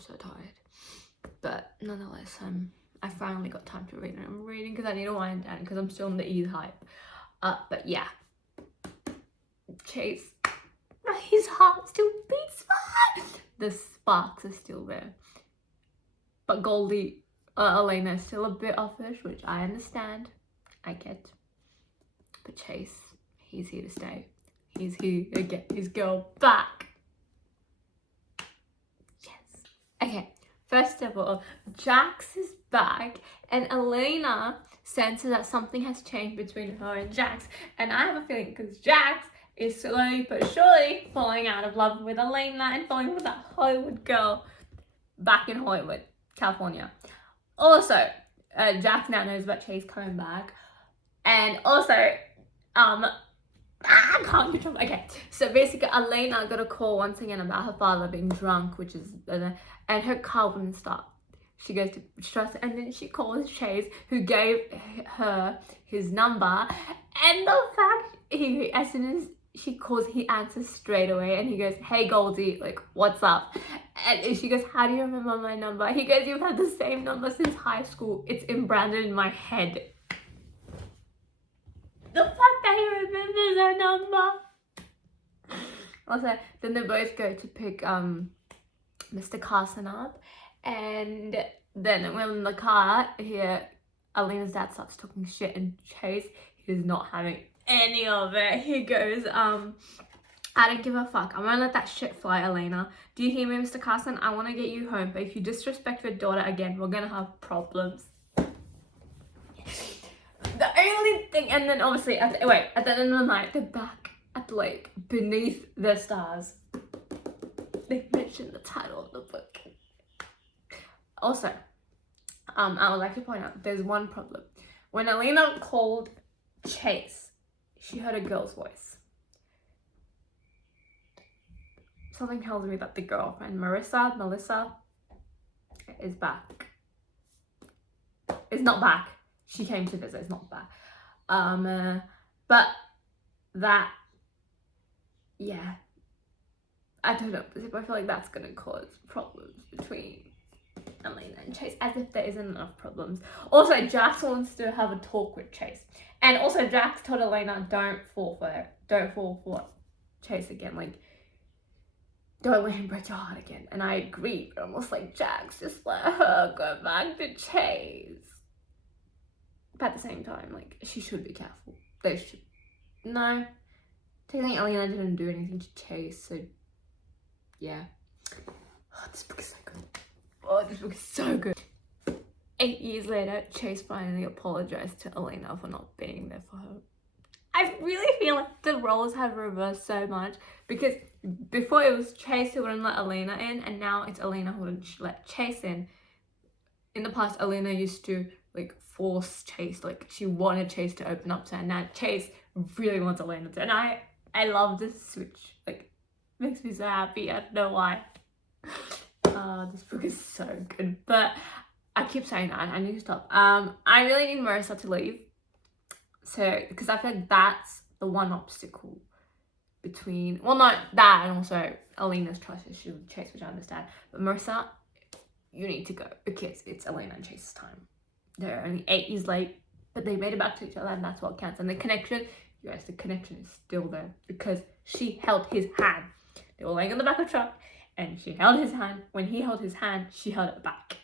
so tired. But nonetheless, I finally got time to read, and I'm reading because I need to wind down because I'm still in the Eid hype. But yeah, Chase, his heart still beats fine. The sparks are still there, but Goldie, Elena is still a bit offish, which I understand. I get. But Chase, he's here to stay. He's here to get his girl back. Yes. Okay, first of all, Jax is back, and Elena senses that something has changed between her and Jax. And I have a feeling because Jax is slowly but surely falling out of love with Elena and falling with that Hollywood girl back in Hollywood, California. Also, Jax now knows about Chase coming back. And also, I can't control. Okay, so basically, Elena got a call once again about her father being drunk, which is, and her car wouldn't stop. She goes to stress, and then she calls Chase, who gave her his number, and the fact as soon as he answers straight away and he goes, "Hey Goldie, like, what's up?" And she goes, "How do you remember my number?" He goes, "You've had the same number since high school. It's branded in my head." The fact that he remembers her number. Also, then they both go to pick Mr. Carson up, and then when in the car here, Alina's dad starts talking shit, and Chase, he's not having any of it. He goes, "I don't give a fuck. I'm gonna let that shit fly, Alina. Do you hear me, Mr. Carson? I want to get you home, but if you disrespect your daughter again, we're gonna have problems." The only thing, and then obviously at the end of the night, they're back at the lake beneath the stars. They mentioned the title of the book. Also, I would like to point out there's one problem. When Alina called Chase, she heard a girl's voice. Something tells me that the girlfriend, Melissa, is back. Is not back. She came to visit, it's not back. But that, yeah, I don't know. I feel like that's gonna cause problems between Alina and Chase, as if there isn't enough problems. Also, Jax wants to have a talk with Chase, and also Jax told Alina, don't fall for Chase again. Like, don't let him break your heart again. And I agree, but I'm almost like, Jax, just let her go back to Chase. But at the same time, like, she should be careful. They should. No. Technically, Alina didn't do anything to Chase, so yeah. Oh, this book is so good. Oh, this book is so good. 8 years later, Chase finally apologized to Alina for not being there for her. I really feel like the roles have reversed so much, because before it was Chase who wouldn't let Alina in, and now it's Alina who wouldn't let Chase in. In the past, Alina used to like force Chase, like she wanted Chase to open up to her, and now Chase really wants Alina to, and I love this switch. Like, makes me so happy. I don't know why. This book is so good, but I keep saying that I need to stop. I really need Marissa to leave, so because I feel like that's the one obstacle between, well, not that, and also Alina's trust issue with Chase, which I understand, but Marissa, you need to go, because it's Alina and Chase's time. They're only 8 years late, but they made it back to each other, and that's what counts. And the connection, yes, the connection is still there, because she held his hand. They were laying on the back of the truck, and she held his hand. When he held his hand, she held it back.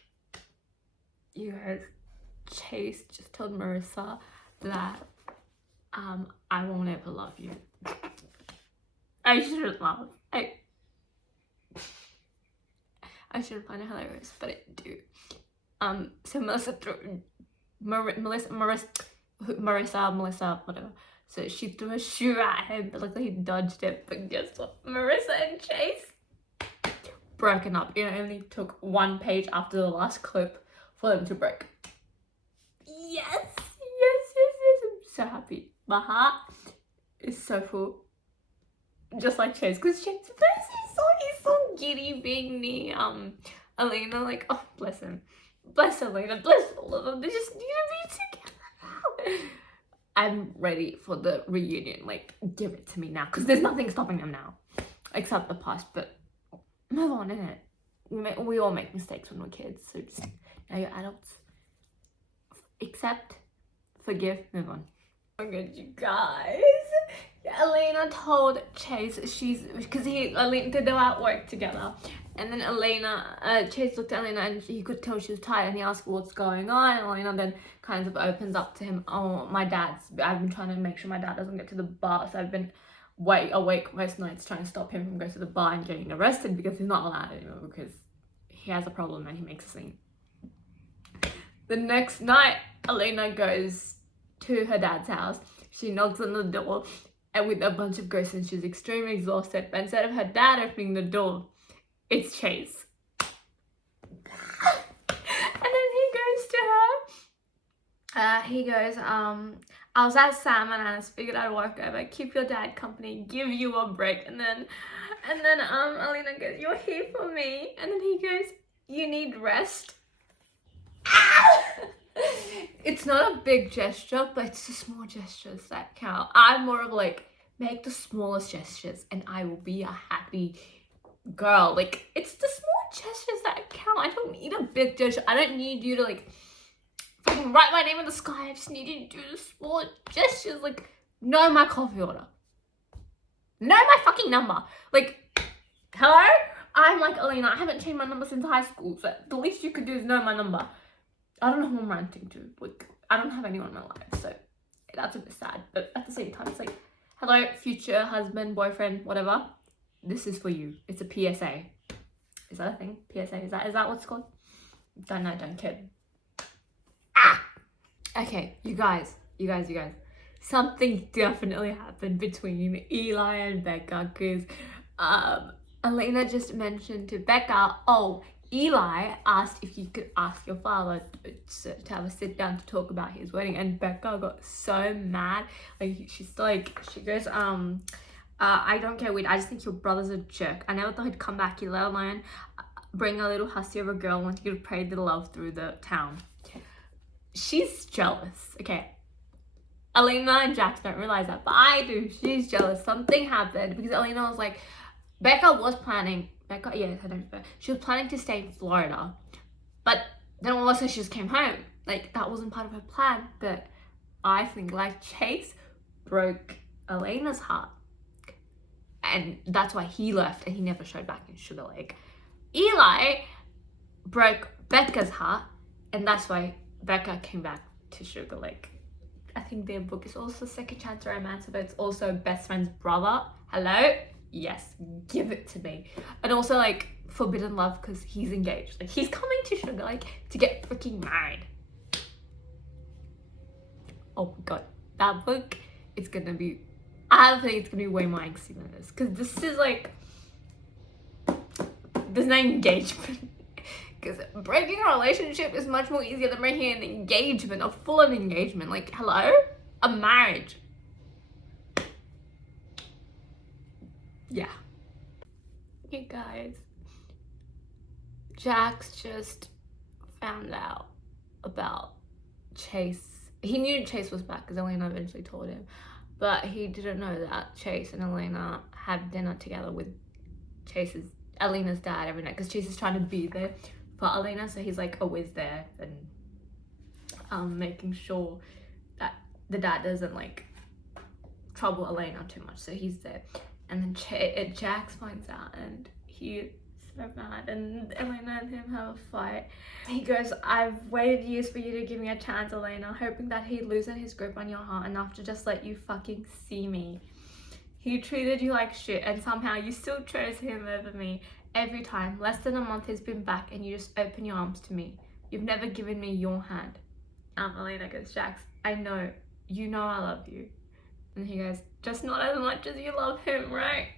You guys, Chase just told Marissa that I won't ever love you. I shouldn't laugh. I shouldn't find it hilarious, but I do. So Melissa threw Melissa, whatever. So she threw a shoe at him, but luckily he dodged it. But guess what? Marissa and Chase broken up. It only took 1 page after the last clip for them to break. Yes. I'm so happy. My heart is so full. Just like Chase, because Chase, he's so giddy being near Alina. Like, oh, bless him. Bless Alina, bless all of them. They just need to be together now. I'm ready for the reunion. Like, give it to me now, because there's nothing stopping them now, except the past. But move on, innit? We all make mistakes when we're kids, so just, now you're adults. Accept, forgive, move on. Oh my god, you guys. Alina told Chase because Alina did their artwork together, and then Chase looked at Alina and he could tell she was tired, and he asked what's going on, and Alina then kind of opens up to him. Oh, I've been trying to make sure my dad doesn't get to the bar, so I've been awake most nights trying to stop him from going to the bar and getting arrested, because he's not allowed anymore because he has a problem and he makes a scene. The next night, Alina goes to her dad's house. She knocks on the door, and with a bunch of ghosts, and she's extremely exhausted. But instead of her dad opening the door, it's Chase. And then he goes to her. He goes, I was at Sam and Anna's, figured I'd walk over, keep your dad company, give you a break. And then Alina goes, you're here for me. And then he goes, you need rest. It's not a big gesture, but it's the small gestures that count. I'm more of like make the smallest gestures and I will be a happy girl. Like, it's the small gestures that count. I don't need a big gesture. I don't need you to like fucking write my name in the sky. I just need you to do the small gestures. Like, know my coffee order. Know my fucking number. Like, hello? I'm like Alina. I haven't changed my number since high school. So the least you could do is know my number. I don't know who I'm ranting to. Like, I don't have anyone in my life. So that's a bit sad. But at the same time, it's like, hello, future husband, boyfriend, whatever. This is for you. It's a PSA. Is that a thing? PSA? Is that what's called? Don't know, don't kid. Ah! Okay, you guys. Something definitely happened between Eli and Becca because Elena just mentioned to Becca, oh, Eli asked if you could ask your father to have a sit down to talk about his wedding, and Becca got so mad. Like, she goes, I don't care, wait, I just think your brother's a jerk. I never thought he'd come back here, let alone bring a little hussy of a girl wanting to pray the love through the town. She's jealous, okay? Elena and Jax don't realize that, but I do. She's jealous. Something happened because Elena was like, she was planning to stay in Florida, but then all of a sudden she just came home. Like, that wasn't part of her plan, but I think like Chase broke Elena's heart, and that's why he left and he never showed back in Sugar Lake. Eli broke Becca's heart, and that's why Becca came back to Sugar Lake. I think their book is also Second Chance Romance, but it's also best friend's brother. Hello? Yes, give it to me. And also like Forbidden Love because he's engaged. Like, he's coming to Sugar Lake to get freaking married. Oh my god, that book, it's gonna be, I think it's gonna be way more angsty than this because this is like, there's no engagement. Because breaking a relationship is much more easier than breaking an engagement, a full-on engagement. Like, hello? A marriage. Yeah. You guys, Jax just found out about Chase. He knew Chase was back because Elena eventually told him. But he didn't know that Chase and Elena had dinner together with Elena's dad every night. Because Chase is trying to be there for Elena, so he's like always there and making sure that the dad doesn't like trouble Elena too much, so he's there. And then Jax finds out and he's so mad, and Elena and him have a fight. He goes, I've waited years for you to give me a chance, Elena, hoping that he'd loosen his grip on your heart enough to just let you fucking see me. He treated you like shit and somehow you still chose him over me. Every time, less than a month has been back and you just open your arms to me. You've never given me your hand. Elena goes, Jax, I know, you know I love you. And he goes, just not as much as you love him, right?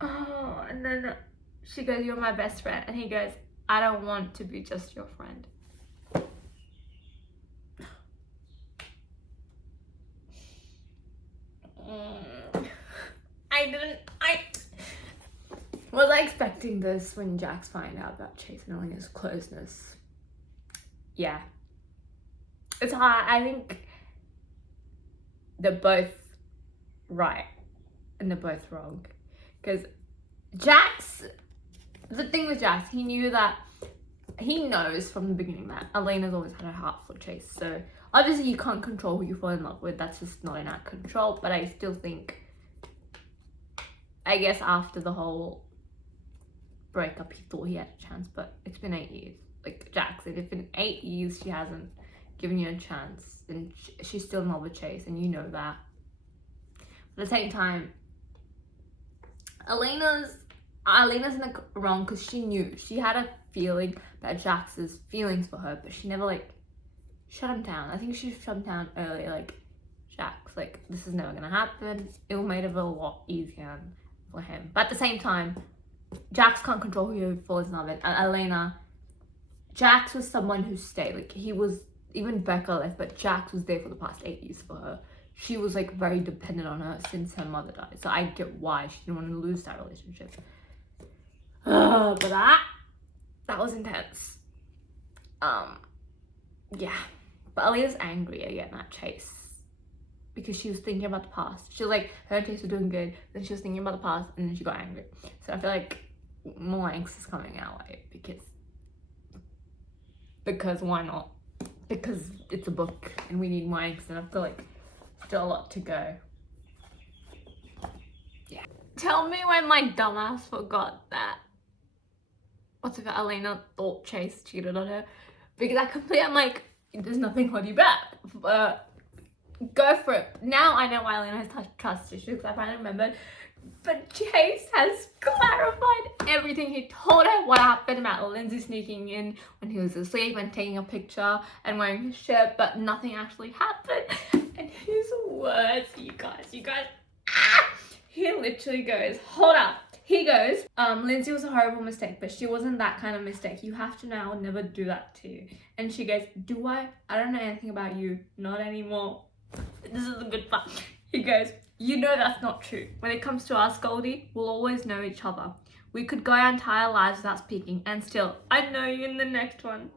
Oh, and then she goes, you're my best friend. And he goes, I don't want to be just your friend. Was I expecting this when Jax found out about Chase and Elena's closeness? Yeah. It's hard. I think they're both right and they're both wrong. Because Jax, the thing with Jax, he knows from the beginning that Elena's always had a heart for Chase. So obviously you can't control who you fall in love with. That's just not in our control. But I still think, I guess after the whole breakup, he thought he had a chance. But it's been 8 years. Like, Jax, if in 8 years she hasn't given you a chance, then she's still in love with Chase, and you know that. But at the same time, Elena's in the wrong because she knew. She had a feeling about Jax's feelings for her, but she never, like, shut him down. I think she shut him down early, like, Jax, like, this is never gonna happen. It will make it a lot easier for him. But at the same time, Jax can't control who he falls in love with. And Elena, Jax was someone who stayed. Like, he was, even Becca left, but Jax was there for the past 8 years for her. She was, like, very dependent on her since her mother died. So I get why she didn't want to lose that relationship. But that was intense. Yeah. But Aaliyah's angry again at Chase because she was thinking about the past. She was like, her and Chase were doing good, then she was thinking about the past, and then she got angry. So I feel like more angst is coming our way because why not? Because it's a book and we need more angst, and I feel like still a lot to go. Yeah. Tell me when my dumbass forgot that. What's it, Elena thought Chase cheated on her? Because I'm like, there's nothing holding you back. Go for it. Now I know why Elena has trust issues, because I finally remembered. But Chase has clarified everything. He told her what happened about Lindsay sneaking in when he was asleep and taking a picture and wearing his shirt, but nothing actually happened. And his words, you guys, he literally goes, hold up. He goes, Lindsay was a horrible mistake, but she wasn't that kind of mistake. You have to now never do that to you. And she goes, do I? I don't know anything about you. Not anymore. This is the good part. He goes, you know that's not true. When it comes to us, Goldie, we'll always know each other. We could go our entire lives without speaking, and still, I'd know you in the next one.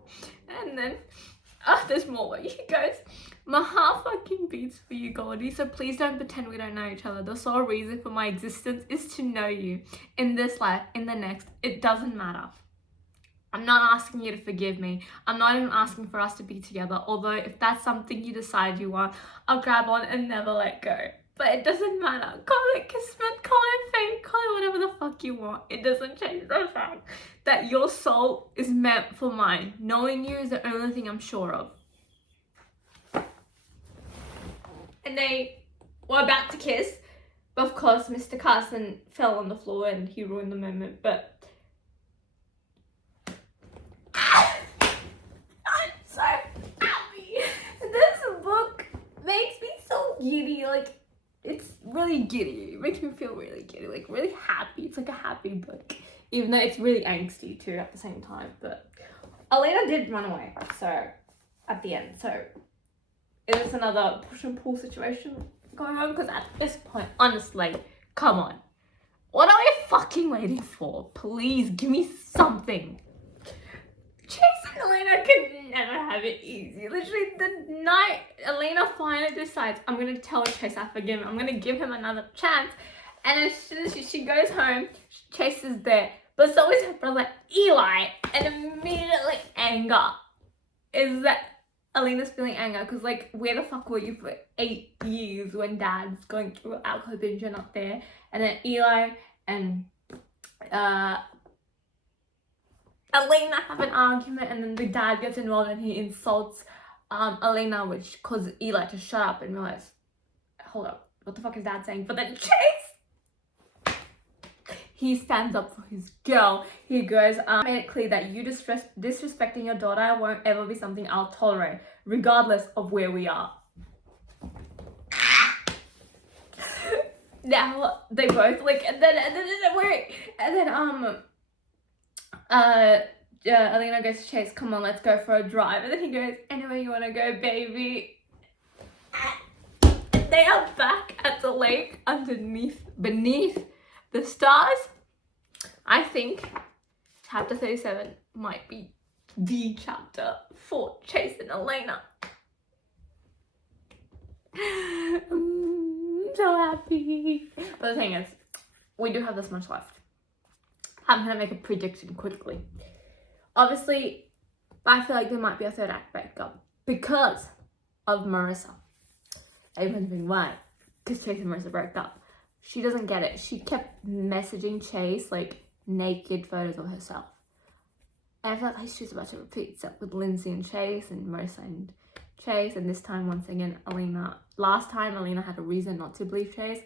And then, there's more. He goes, my heart fucking beats for you, Goldie, so please don't pretend we don't know each other. The sole reason for my existence is to know you. In this life, in the next, it doesn't matter. I'm not asking you to forgive me. I'm not even asking for us to be together, although if that's something you decide you want, I'll grab on and never let go. But it doesn't matter. Call it kismet, call it fate, call it whatever the fuck you want. It doesn't change the fact that your soul is meant for mine. Knowing you is the only thing I'm sure of. And they were about to kiss, but of course Mr. Carson fell on the floor and he ruined the moment. But I'm so happy. This book makes me so giddy. Like, it's really giddy. It makes me feel really giddy, like really happy. It's like a happy book, even though it's really angsty too at the same time. But Elena did run away, so at the end. So is this another push and pull situation going on? Because at this point, honestly, come on. What are we fucking waiting for? Please give me something. Chase and Elena can never have it easy. Literally, the night Elena finally decides, I'm going to tell Chase I forgive him. I'm going to give him another chance. And as soon as she goes home, Chase is there. But so is her brother Eli. And immediately anger is that Elena's feeling anger because, like, where the fuck were you for 8 years when Dad's going through alcohol binge and not there? And then Eli and Elena have an argument, and then the dad gets involved and he insults Elena, which causes Eli to shut up and realize, hold up, what the fuck is Dad saying? But then Chase, he stands up for his girl. He goes, made it clear that you disrespecting your daughter won't ever be something I'll tolerate, regardless of where we are. Now they both like, and then Elena goes to Chase, come on, let's go for a drive. And then he goes, anywhere you want to go, baby. And they are back at the lake beneath the stars. I think chapter 37 might be the chapter for Chase and Elena. I'm so happy. But the thing is, we do have this much left. I'm gonna make a prediction quickly. Obviously, I feel like there might be a third act breakup because of Marissa. Everyone's been why? Because Chase and Marissa broke up. She doesn't get it. She kept messaging Chase like naked photos of herself. And I feel like history's about to repeat itself with Lindsay and Chase and Marissa and Chase, and this time once again Elena. Last time Elena had a reason not to believe Chase.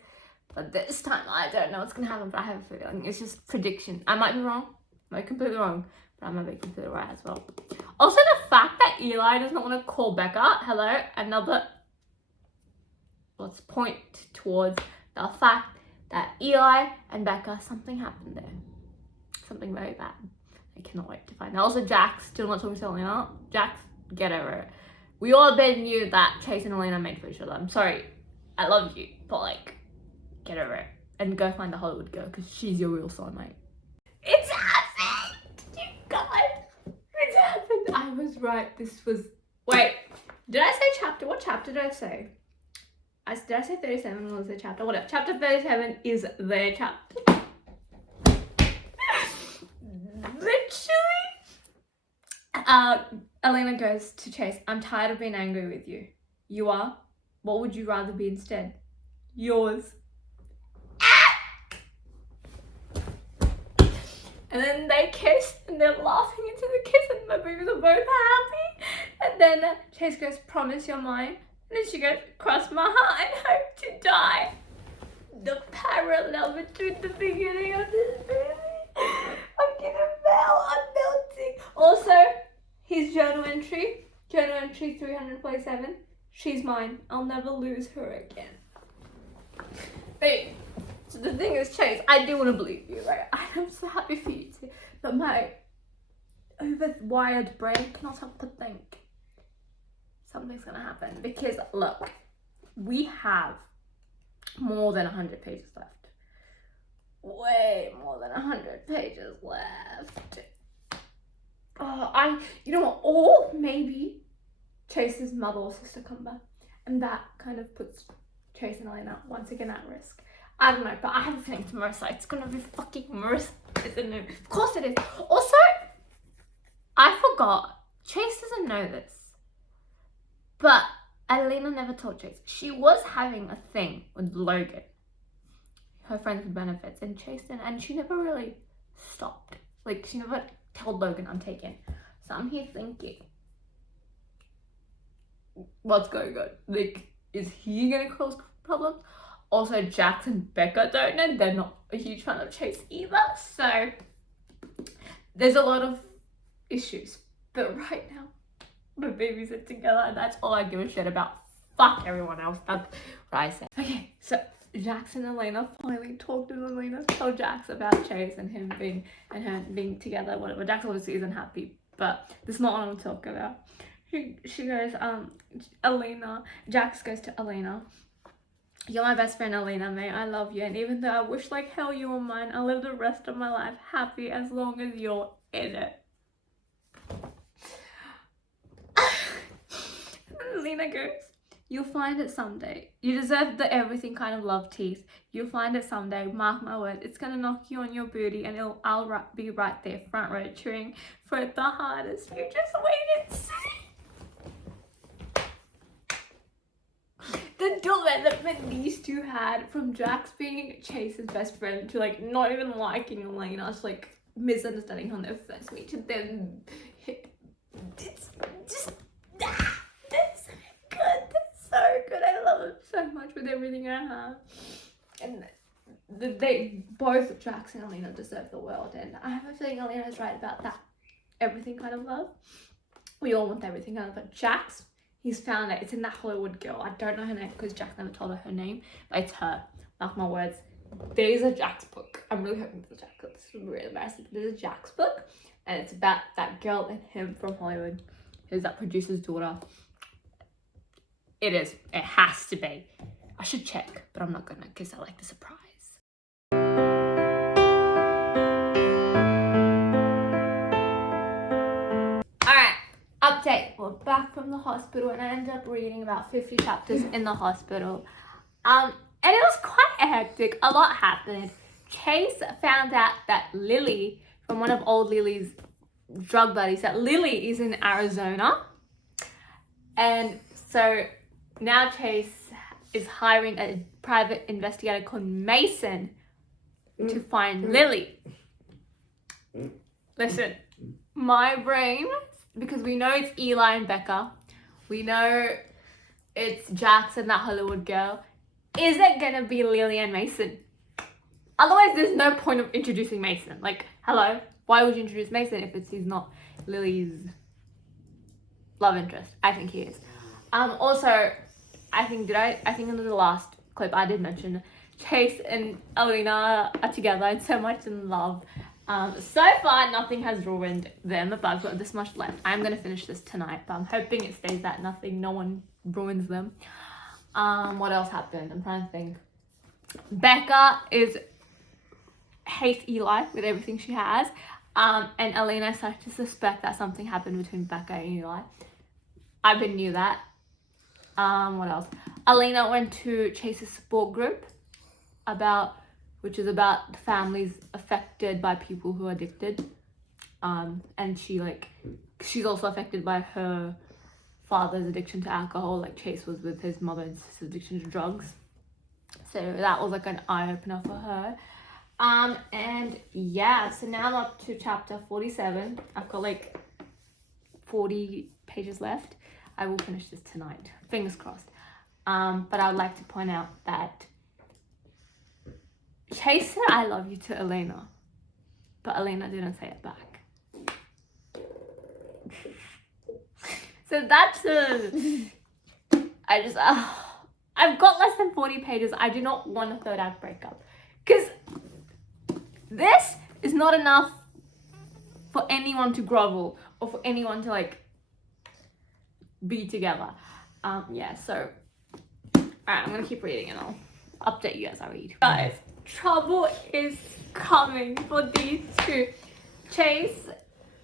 But this time, I don't know what's going to happen, but I have a feeling. It's just prediction. I might be wrong. I might be completely wrong. But I might be completely right as well. Also, the fact that Eli does not want to call Becca. Hello. Let's point towards the fact that Eli and Becca, something happened there. Something very bad. I cannot wait to find out. Also, Jax still not talking to Elena. Jax, get over it. We all been knew that Chase and Elena made for each other. I'm sorry. I love you. But, like, get over it and go find the Hollywood girl because she's your real soulmate. It's happened, you guys. It's happened. I was right. Wait. Did I say chapter? What chapter did I say? Did I say 37 was the chapter? Whatever. Chapter 37 is the chapter. Literally. Elena goes to Chase. I'm tired of being angry with you. You are? What would you rather be instead? Yours. And then they kiss and they're laughing into the kiss and the babies are both happy. And then Chase goes, promise you're mine. And then she goes, cross my heart and hope to die. The parallel between the beginning of this movie. I'm gonna melt. I'm melting. Also, his journal entry 347. She's mine. I'll never lose her again. Babe. So the thing is, Chase, I do want to believe you, right? I'm so happy for you too. But my overwired brain cannot help but think something's gonna happen. Because look, we have more than 100 pages left. Way more than 100 pages left. You know what? Or maybe Chase's mother or sister come back, and that kind of puts Chase and Elena once again at risk. I don't know, but I have a feeling tomorrow it's gonna be fucking Marissa, isn't it? Of course it is. Also, I forgot, Chase doesn't know this, but Elena never told Chase. She was having a thing with Logan, her friends with benefits, and Chase didn't, and she never really stopped. Like, she never told Logan, I'm taken. So I'm here thinking, what's going on? Like, is he gonna cause problems? Also, Jax and Becca don't know. They're not a huge fan of Chase either. So, there's a lot of issues. But right now, my babies are together and that's all I give a shit about. Fuck everyone else. That's what I say. Okay, so Jax and Elena finally talked to Elena. Told Jax about Chase and him being, and her being together, whatever. Jax obviously isn't happy, but that's not what I'm talking about. She goes, Jax goes to Elena. You're my best friend, Elena, mate. I love you. And even though I wish like hell you were mine, I'll live the rest of my life happy as long as you're in it. And Elena goes, you'll find it someday. You deserve the everything kind of love tease. You'll find it someday. Mark my words. It's gonna knock you on your booty and I'll be right there, front row, cheering for it the hardest. You just wait and see. The development these two had, from Jax being Chase's best friend to like not even liking Elena, just like misunderstanding on their first meet, to then it's just they're so good. They're so good. I love them so much with everything I have. And they both, Jax and Elena, deserve the world, and I have a feeling Elena's right about that everything kind of love. We all want everything kind of, but Jax, he's found it. It's in that Hollywood girl. I don't know her name because Jax never told her name, but it's her. Mark my words. There's a Jax book. I'm really hoping for Jax book. This is really embarrassing. There's a Jax book, and it's about that girl and him from Hollywood, who's that producer's daughter. It is. It has to be. I should check, but I'm not gonna because I like the surprise. Update, we're back from the hospital and I ended up reading about 50 chapters in the hospital. And it was quite hectic. A lot happened. Chase found out that Lily, from one of old Lily's drug buddies, that Lily is in Arizona. And so now Chase is hiring a private investigator called Mason to find Lily. Listen, my brain, because we know it's Eli and Becca, we know it's Jax and that Hollywood girl, is it gonna be Lily and Mason? Otherwise there's no point of introducing Mason. Like, hello, why would you introduce Mason if he's not Lily's love interest? I think he is. Also, I think in the last clip I did mention Chase and Elena are together and so much in love. So far nothing has ruined them, but I've got this much left. I'm gonna finish this tonight, but I'm hoping it stays that no one ruins them. What else happened? I'm trying to think. Becca hates Eli with everything she has, and Elena starts to suspect that something happened between Becca and Eli. I knew that. What else? Alina went to Chase's support group which is about families affected by people who are addicted. And she's also affected by her father's addiction to alcohol, like Chase was with his mother and sister's addiction to drugs. So that was like an eye-opener for her. And yeah, so now I'm up to chapter 47. I've got like 40 pages left. I will finish this tonight, fingers crossed. But I would like to point out that Chase said I love you to Elena, but Elena didn't say it back. So that's I've got less than 40 pages. I do not want a third act breakup, because this is not enough for anyone to grovel or for anyone to like be together. Yeah, so alright, I'm gonna keep reading and I'll update you as I read. Guys, trouble is coming for these two. Chase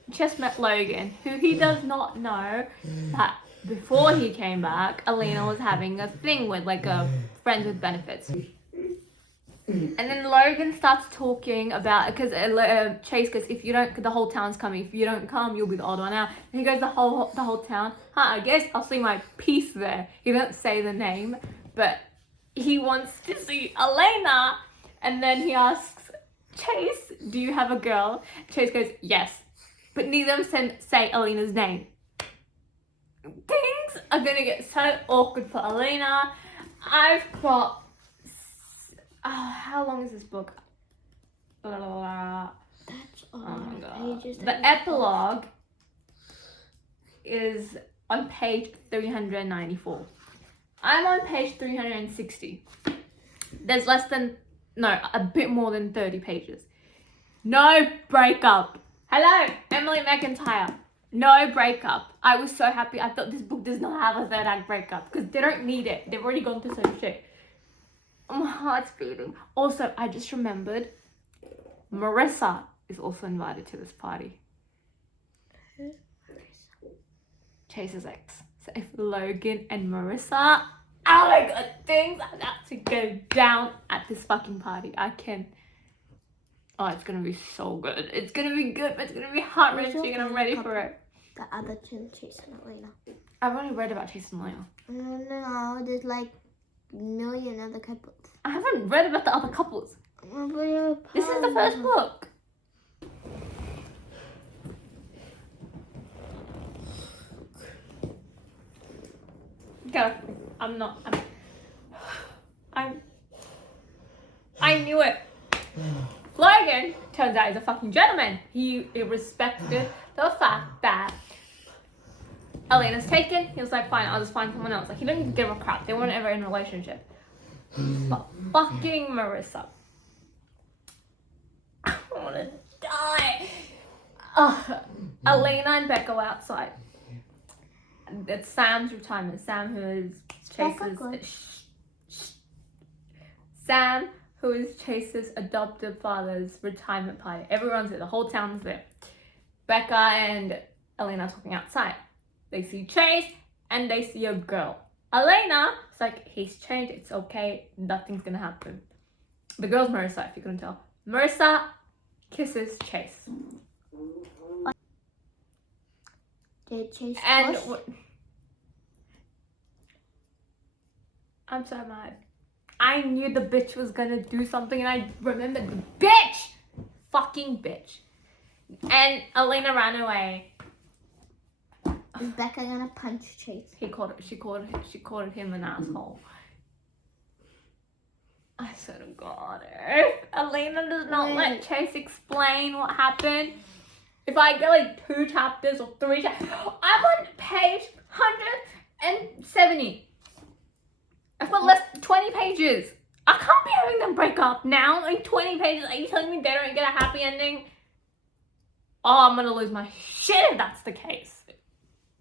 just met Logan, who he does not know that before he came back, Alina was having a thing with like a friends with benefits. And then Logan starts talking about, because Chase goes, if you don't, the whole town's coming. If you don't come, you'll be the odd one out. And he goes, the whole town. I guess I'll see my piece there. He doesn't say the name, but he wants to see Elena. And then he asks Chase, do you have a girl? Chase goes, yes, but neither of them say Elena's name. Things are gonna get so awkward for Elena. I've got. How long is this book? That's Oh my god. pages. The epilogue is on page 394. I'm on page 360. There's a bit more than 30 pages. No breakup. Hello, Emily McIntire. No breakup. I was so happy. I thought this book does not have a third act breakup because they don't need it. They've already gone through some shit. My heart's beating. Also, I just remembered Marissa is also invited to this party. Who's Marissa? Chase's ex. So if Logan and Marissa, oh my god, things are about to go down at this fucking party. Oh, it's gonna be so good. It's gonna be good, but it's gonna be heart-wrenching and I'm ready for it. The other two, Chase and Elena. I've only read about Chase and Elena. No, there's like a million other couples. I haven't read about the other couples. This is the first book. Go. I knew it. Logan turns out he's a fucking gentleman. He respected the fact that Elena's taken. He was like, fine, I'll just find someone else. Like, he didn't give a crap. They weren't ever in a relationship. But fucking Marissa. I wanna die. Elena and Becca were outside. It's Sam's retirement. Sam, who is Chase's adoptive father's retirement party. Everyone's there. The whole town's there. Becca and Elena are talking outside. They see Chase and they see a girl. Elena is like, he's changed. It's okay. Nothing's gonna happen. The girl's Marissa, if you couldn't tell. Marissa kisses Chase. Did Chase And push? I'm so mad. I knew the bitch was gonna do something and I remembered the bitch! Fucking bitch. And Elena ran away. Is Becca gonna punch Chase? She called him an asshole. I swear to God, if Elena does not let Chase explain what happened, if I get like 2 chapters or 3 chapters, I'm on page 170. I've got less than 20 pages. I can't be having them break up now. Like 20 pages. Are you telling me they don't get a happy ending? Oh, I'm gonna lose my shit if that's the case.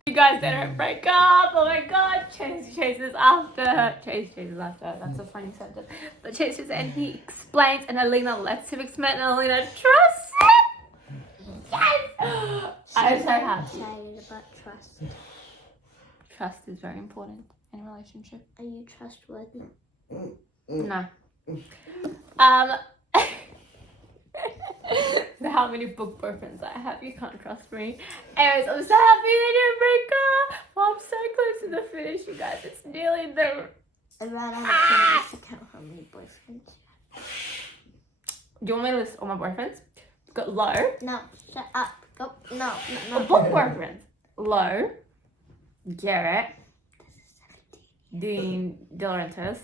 You guys, they don't break up. Oh my god. Chase is after her. Chase is after her. That's a funny sentence. But Chase is, and he explains, and Elena lets him explain, and Elena trusts him. Yes! I'm so happy. Excited about trust. Trust is very important. in a relationship. Are you trustworthy? No. How many book boyfriends I have, you can't trust me. Anyways, I'm so happy we didn't break up. Well, I'm so close to the finish, you guys. It's nearly there. I'd rather have to count how many boyfriends. Do you want me to list all my boyfriends? We've got Lo. No, shut up. Go. No. Oh, book boyfriends. Lo. Garrett. Dean De Laurentiis.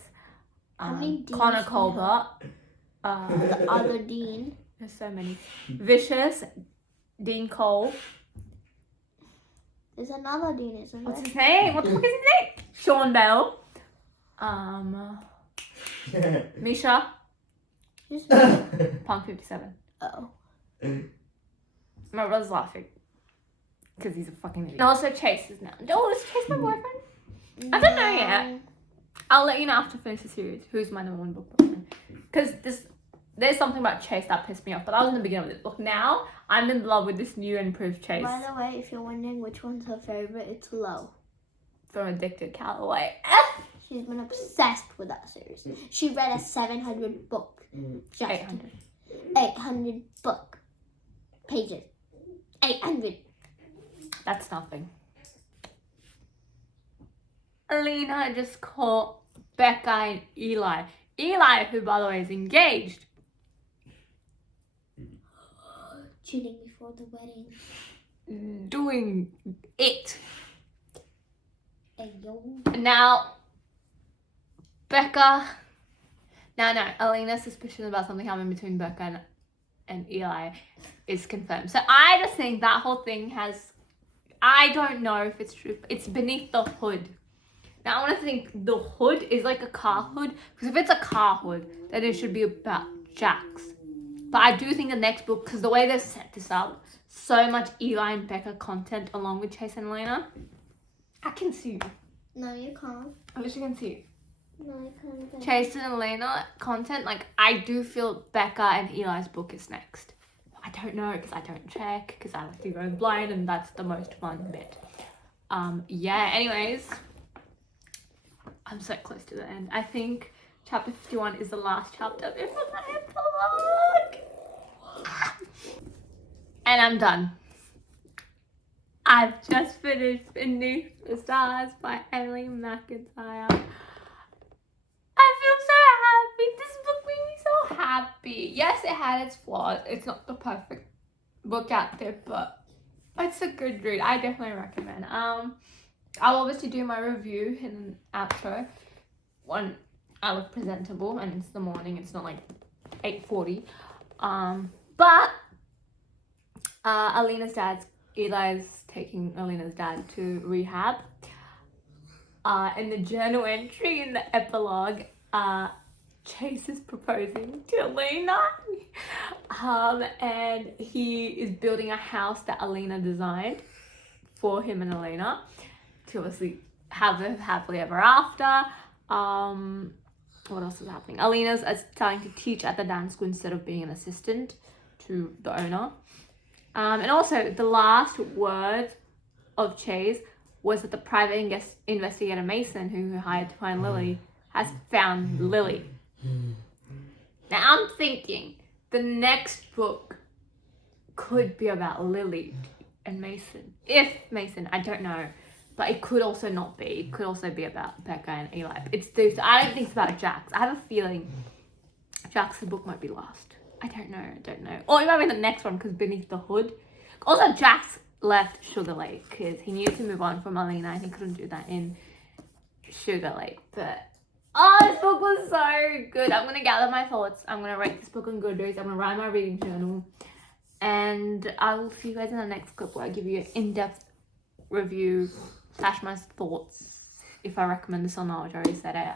How many Deans Connor do you Colbert. The other Dean. There's so many. Vicious. Dean Cole. There's another Dean, isn't there? What's his name? What the fuck is his name? Sean Bell. Misha. Who's that? Punk 57. Oh. My brother's laughing. Because he's a fucking idiot. And also Chase is now. Oh, is Chase my boyfriend? I don't know yet. I'll let you know after I finish the series who's my number one book boyfriend. Because there's something about Chase that pissed me off, but I was in the beginning of this book. Now I'm in love with this new and improved Chase. By the way, if you're wondering which one's her favorite, it's Lo. From Addicted Calloway. She's been obsessed with that series. She read a 700 book. Just 800. 800 book pages. 800. That's nothing. Alina just caught Becca and Eli. Eli, who by the way is engaged. Cheating before the wedding. Doing it. Hey, yo. Now, Becca. No, Alina's suspicion about something happening between Becca and Eli is confirmed. So I just think that whole thing has, I don't know if it's true. It's beneath the hood. Now I want to think the hood is like a car hood. Because if it's a car hood, then it should be about Jax. But I do think the next book, because the way they've set this up, so much Eli and Becca content along with Chase and Alina. I can see you. No, you can't. I wish you can see you. No, you can't. Chase and Elena content, like I do feel Becca and Eli's book is next. I don't know because I don't check because I like to go blind and that's the most fun bit. Yeah, anyways, I'm so close to the end. I think chapter 51 is the last chapter before the epilogue. And I'm done. I've just finished Beneath the Stars by Emily McIntire. I feel so happy. This book made me so happy. Yes, it had its flaws. It's not the perfect book out there, but it's a good read. I definitely recommend. I'll obviously do my review in an outro when I look presentable and it's the morning. It's not like 8:40. But Eli's taking Alina's dad to rehab. In the journal entry in the epilogue, Chase is proposing to Alina. And he is building a house that Alina designed for him and Alina to obviously have them happily ever after. What else is happening? Alina's starting to teach at the dance school instead of being an assistant to the owner. And also the last word of Chase was that the private investigator Mason, who hired to find Lily, has found Lily. Now I'm thinking the next book could be about Lily and Mason. If Mason, I don't know. But it could also not be. It could also be about Becca and Eli. I don't think it's about Jax. I have a feeling Jax's book might be last. I don't know. Or it might be the next one because Beneath the Hood. Also, Jax left Sugar Lake because he needed to move on from Alina and he couldn't do that in Sugar Lake. But this book was so good. I'm gonna gather my thoughts. I'm gonna rate this book on Goodreads. I'm gonna write my reading journal, and I will see you guys in the next clip where I give you an in-depth review / my thoughts if I recommend this or not, which I already said it.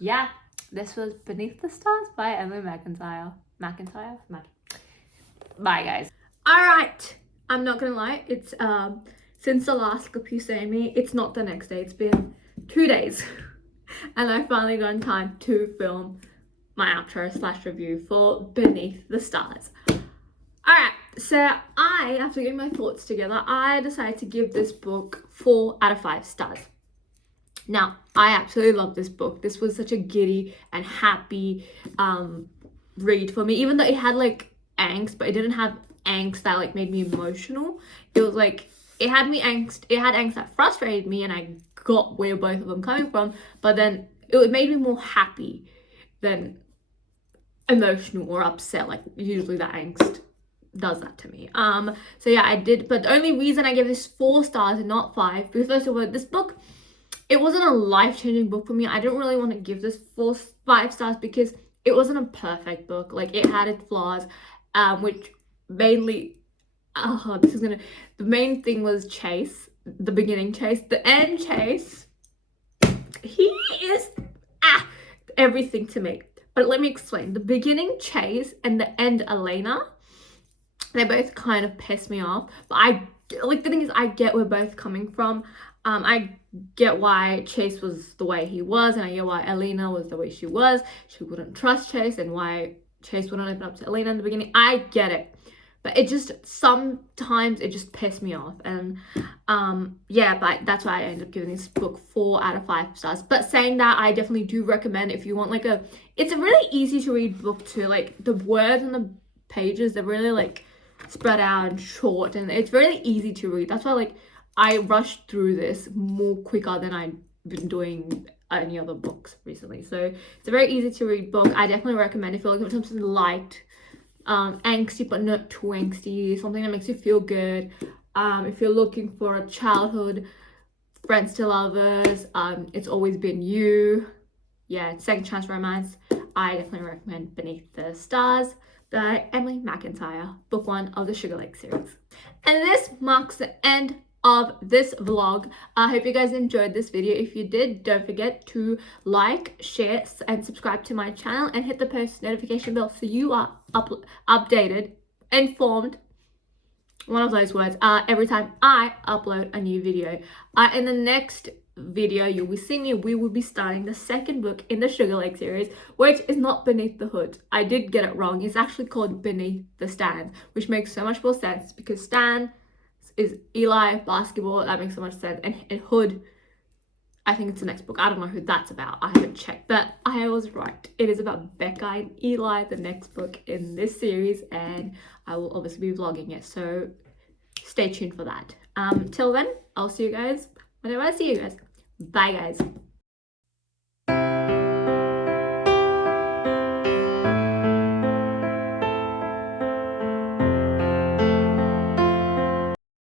Yeah, this was Beneath the Stars by Emily McIntire. Bye guys. Alright, I'm not gonna lie, it's since the last clip you sent me, it's not the next day, it's been 2 days. And I finally got in time to film my outro / review for Beneath the Stars. Alright, so after getting my thoughts together, I decided to give this book 4 out of 5 stars. Now, I absolutely love this book. This was such a giddy and happy read for me, even though it had like angst, but it didn't have angst that like made me emotional. It was like it had angst that frustrated me, and I got where both of them coming from, but then it made me more happy than emotional or upset. Like usually that angst does that to me. So yeah, I did, but the only reason I gave this 4 stars and not 5, because first of all, this book, it wasn't a life-changing book for me. I didn't really want to give this 5 stars because it wasn't a perfect book. Like it had its flaws, which mainly the main thing was Chase, the beginning Chase, the end Chase. He is everything to me. But let me explain. The beginning Chase and the end Elena, they both kind of piss me off. But I like, the thing is, I get where both coming from. I get why Chase was the way he was, and I get why Elena was the way she was. She wouldn't trust Chase, and why Chase wouldn't open up to Elena in the beginning. I get it. But it just, sometimes it just pissed me off. And yeah, but that's why I ended up giving this book 4 out of 5 stars. But saying that, I definitely do recommend if you want like it's a really easy to read book too. Like the words on the pages, they're really like spread out and short, and it's really easy to read. That's why like I rushed through this more quicker than I've been doing any other books recently. So it's a very easy to read book. I definitely recommend if you're looking for something light, angsty but not too angsty, something that makes you feel good. If you're looking for a childhood friends to lovers, It's Always Been You, yeah, second chance romance, I definitely recommend Beneath the Stars by Emily McIntire, book 1 of the SUGARLAKE series. And this marks the end of this vlog. I hope you guys enjoyed this video. If you did, don't forget to like, share, and subscribe to my channel, and hit the post notification bell so you are updated, informed, one of those words, every time I upload a new video. In the next video you'll be seeing me, we will be starting the second book in the SUGARLAKE series, which is not Beneath the Hood. I did get it wrong. It's actually called Beneath the Stand, which makes so much more sense because Stan is Eli basketball. That makes so much sense. And Hood, I think it's the next book. I don't know who that's about. I haven't checked, but I was right. It is about Becca and Eli, the next book in this series, and I will obviously be vlogging it. So stay tuned for that. Till then, I'll see you guys whenever I see you guys. Bye guys.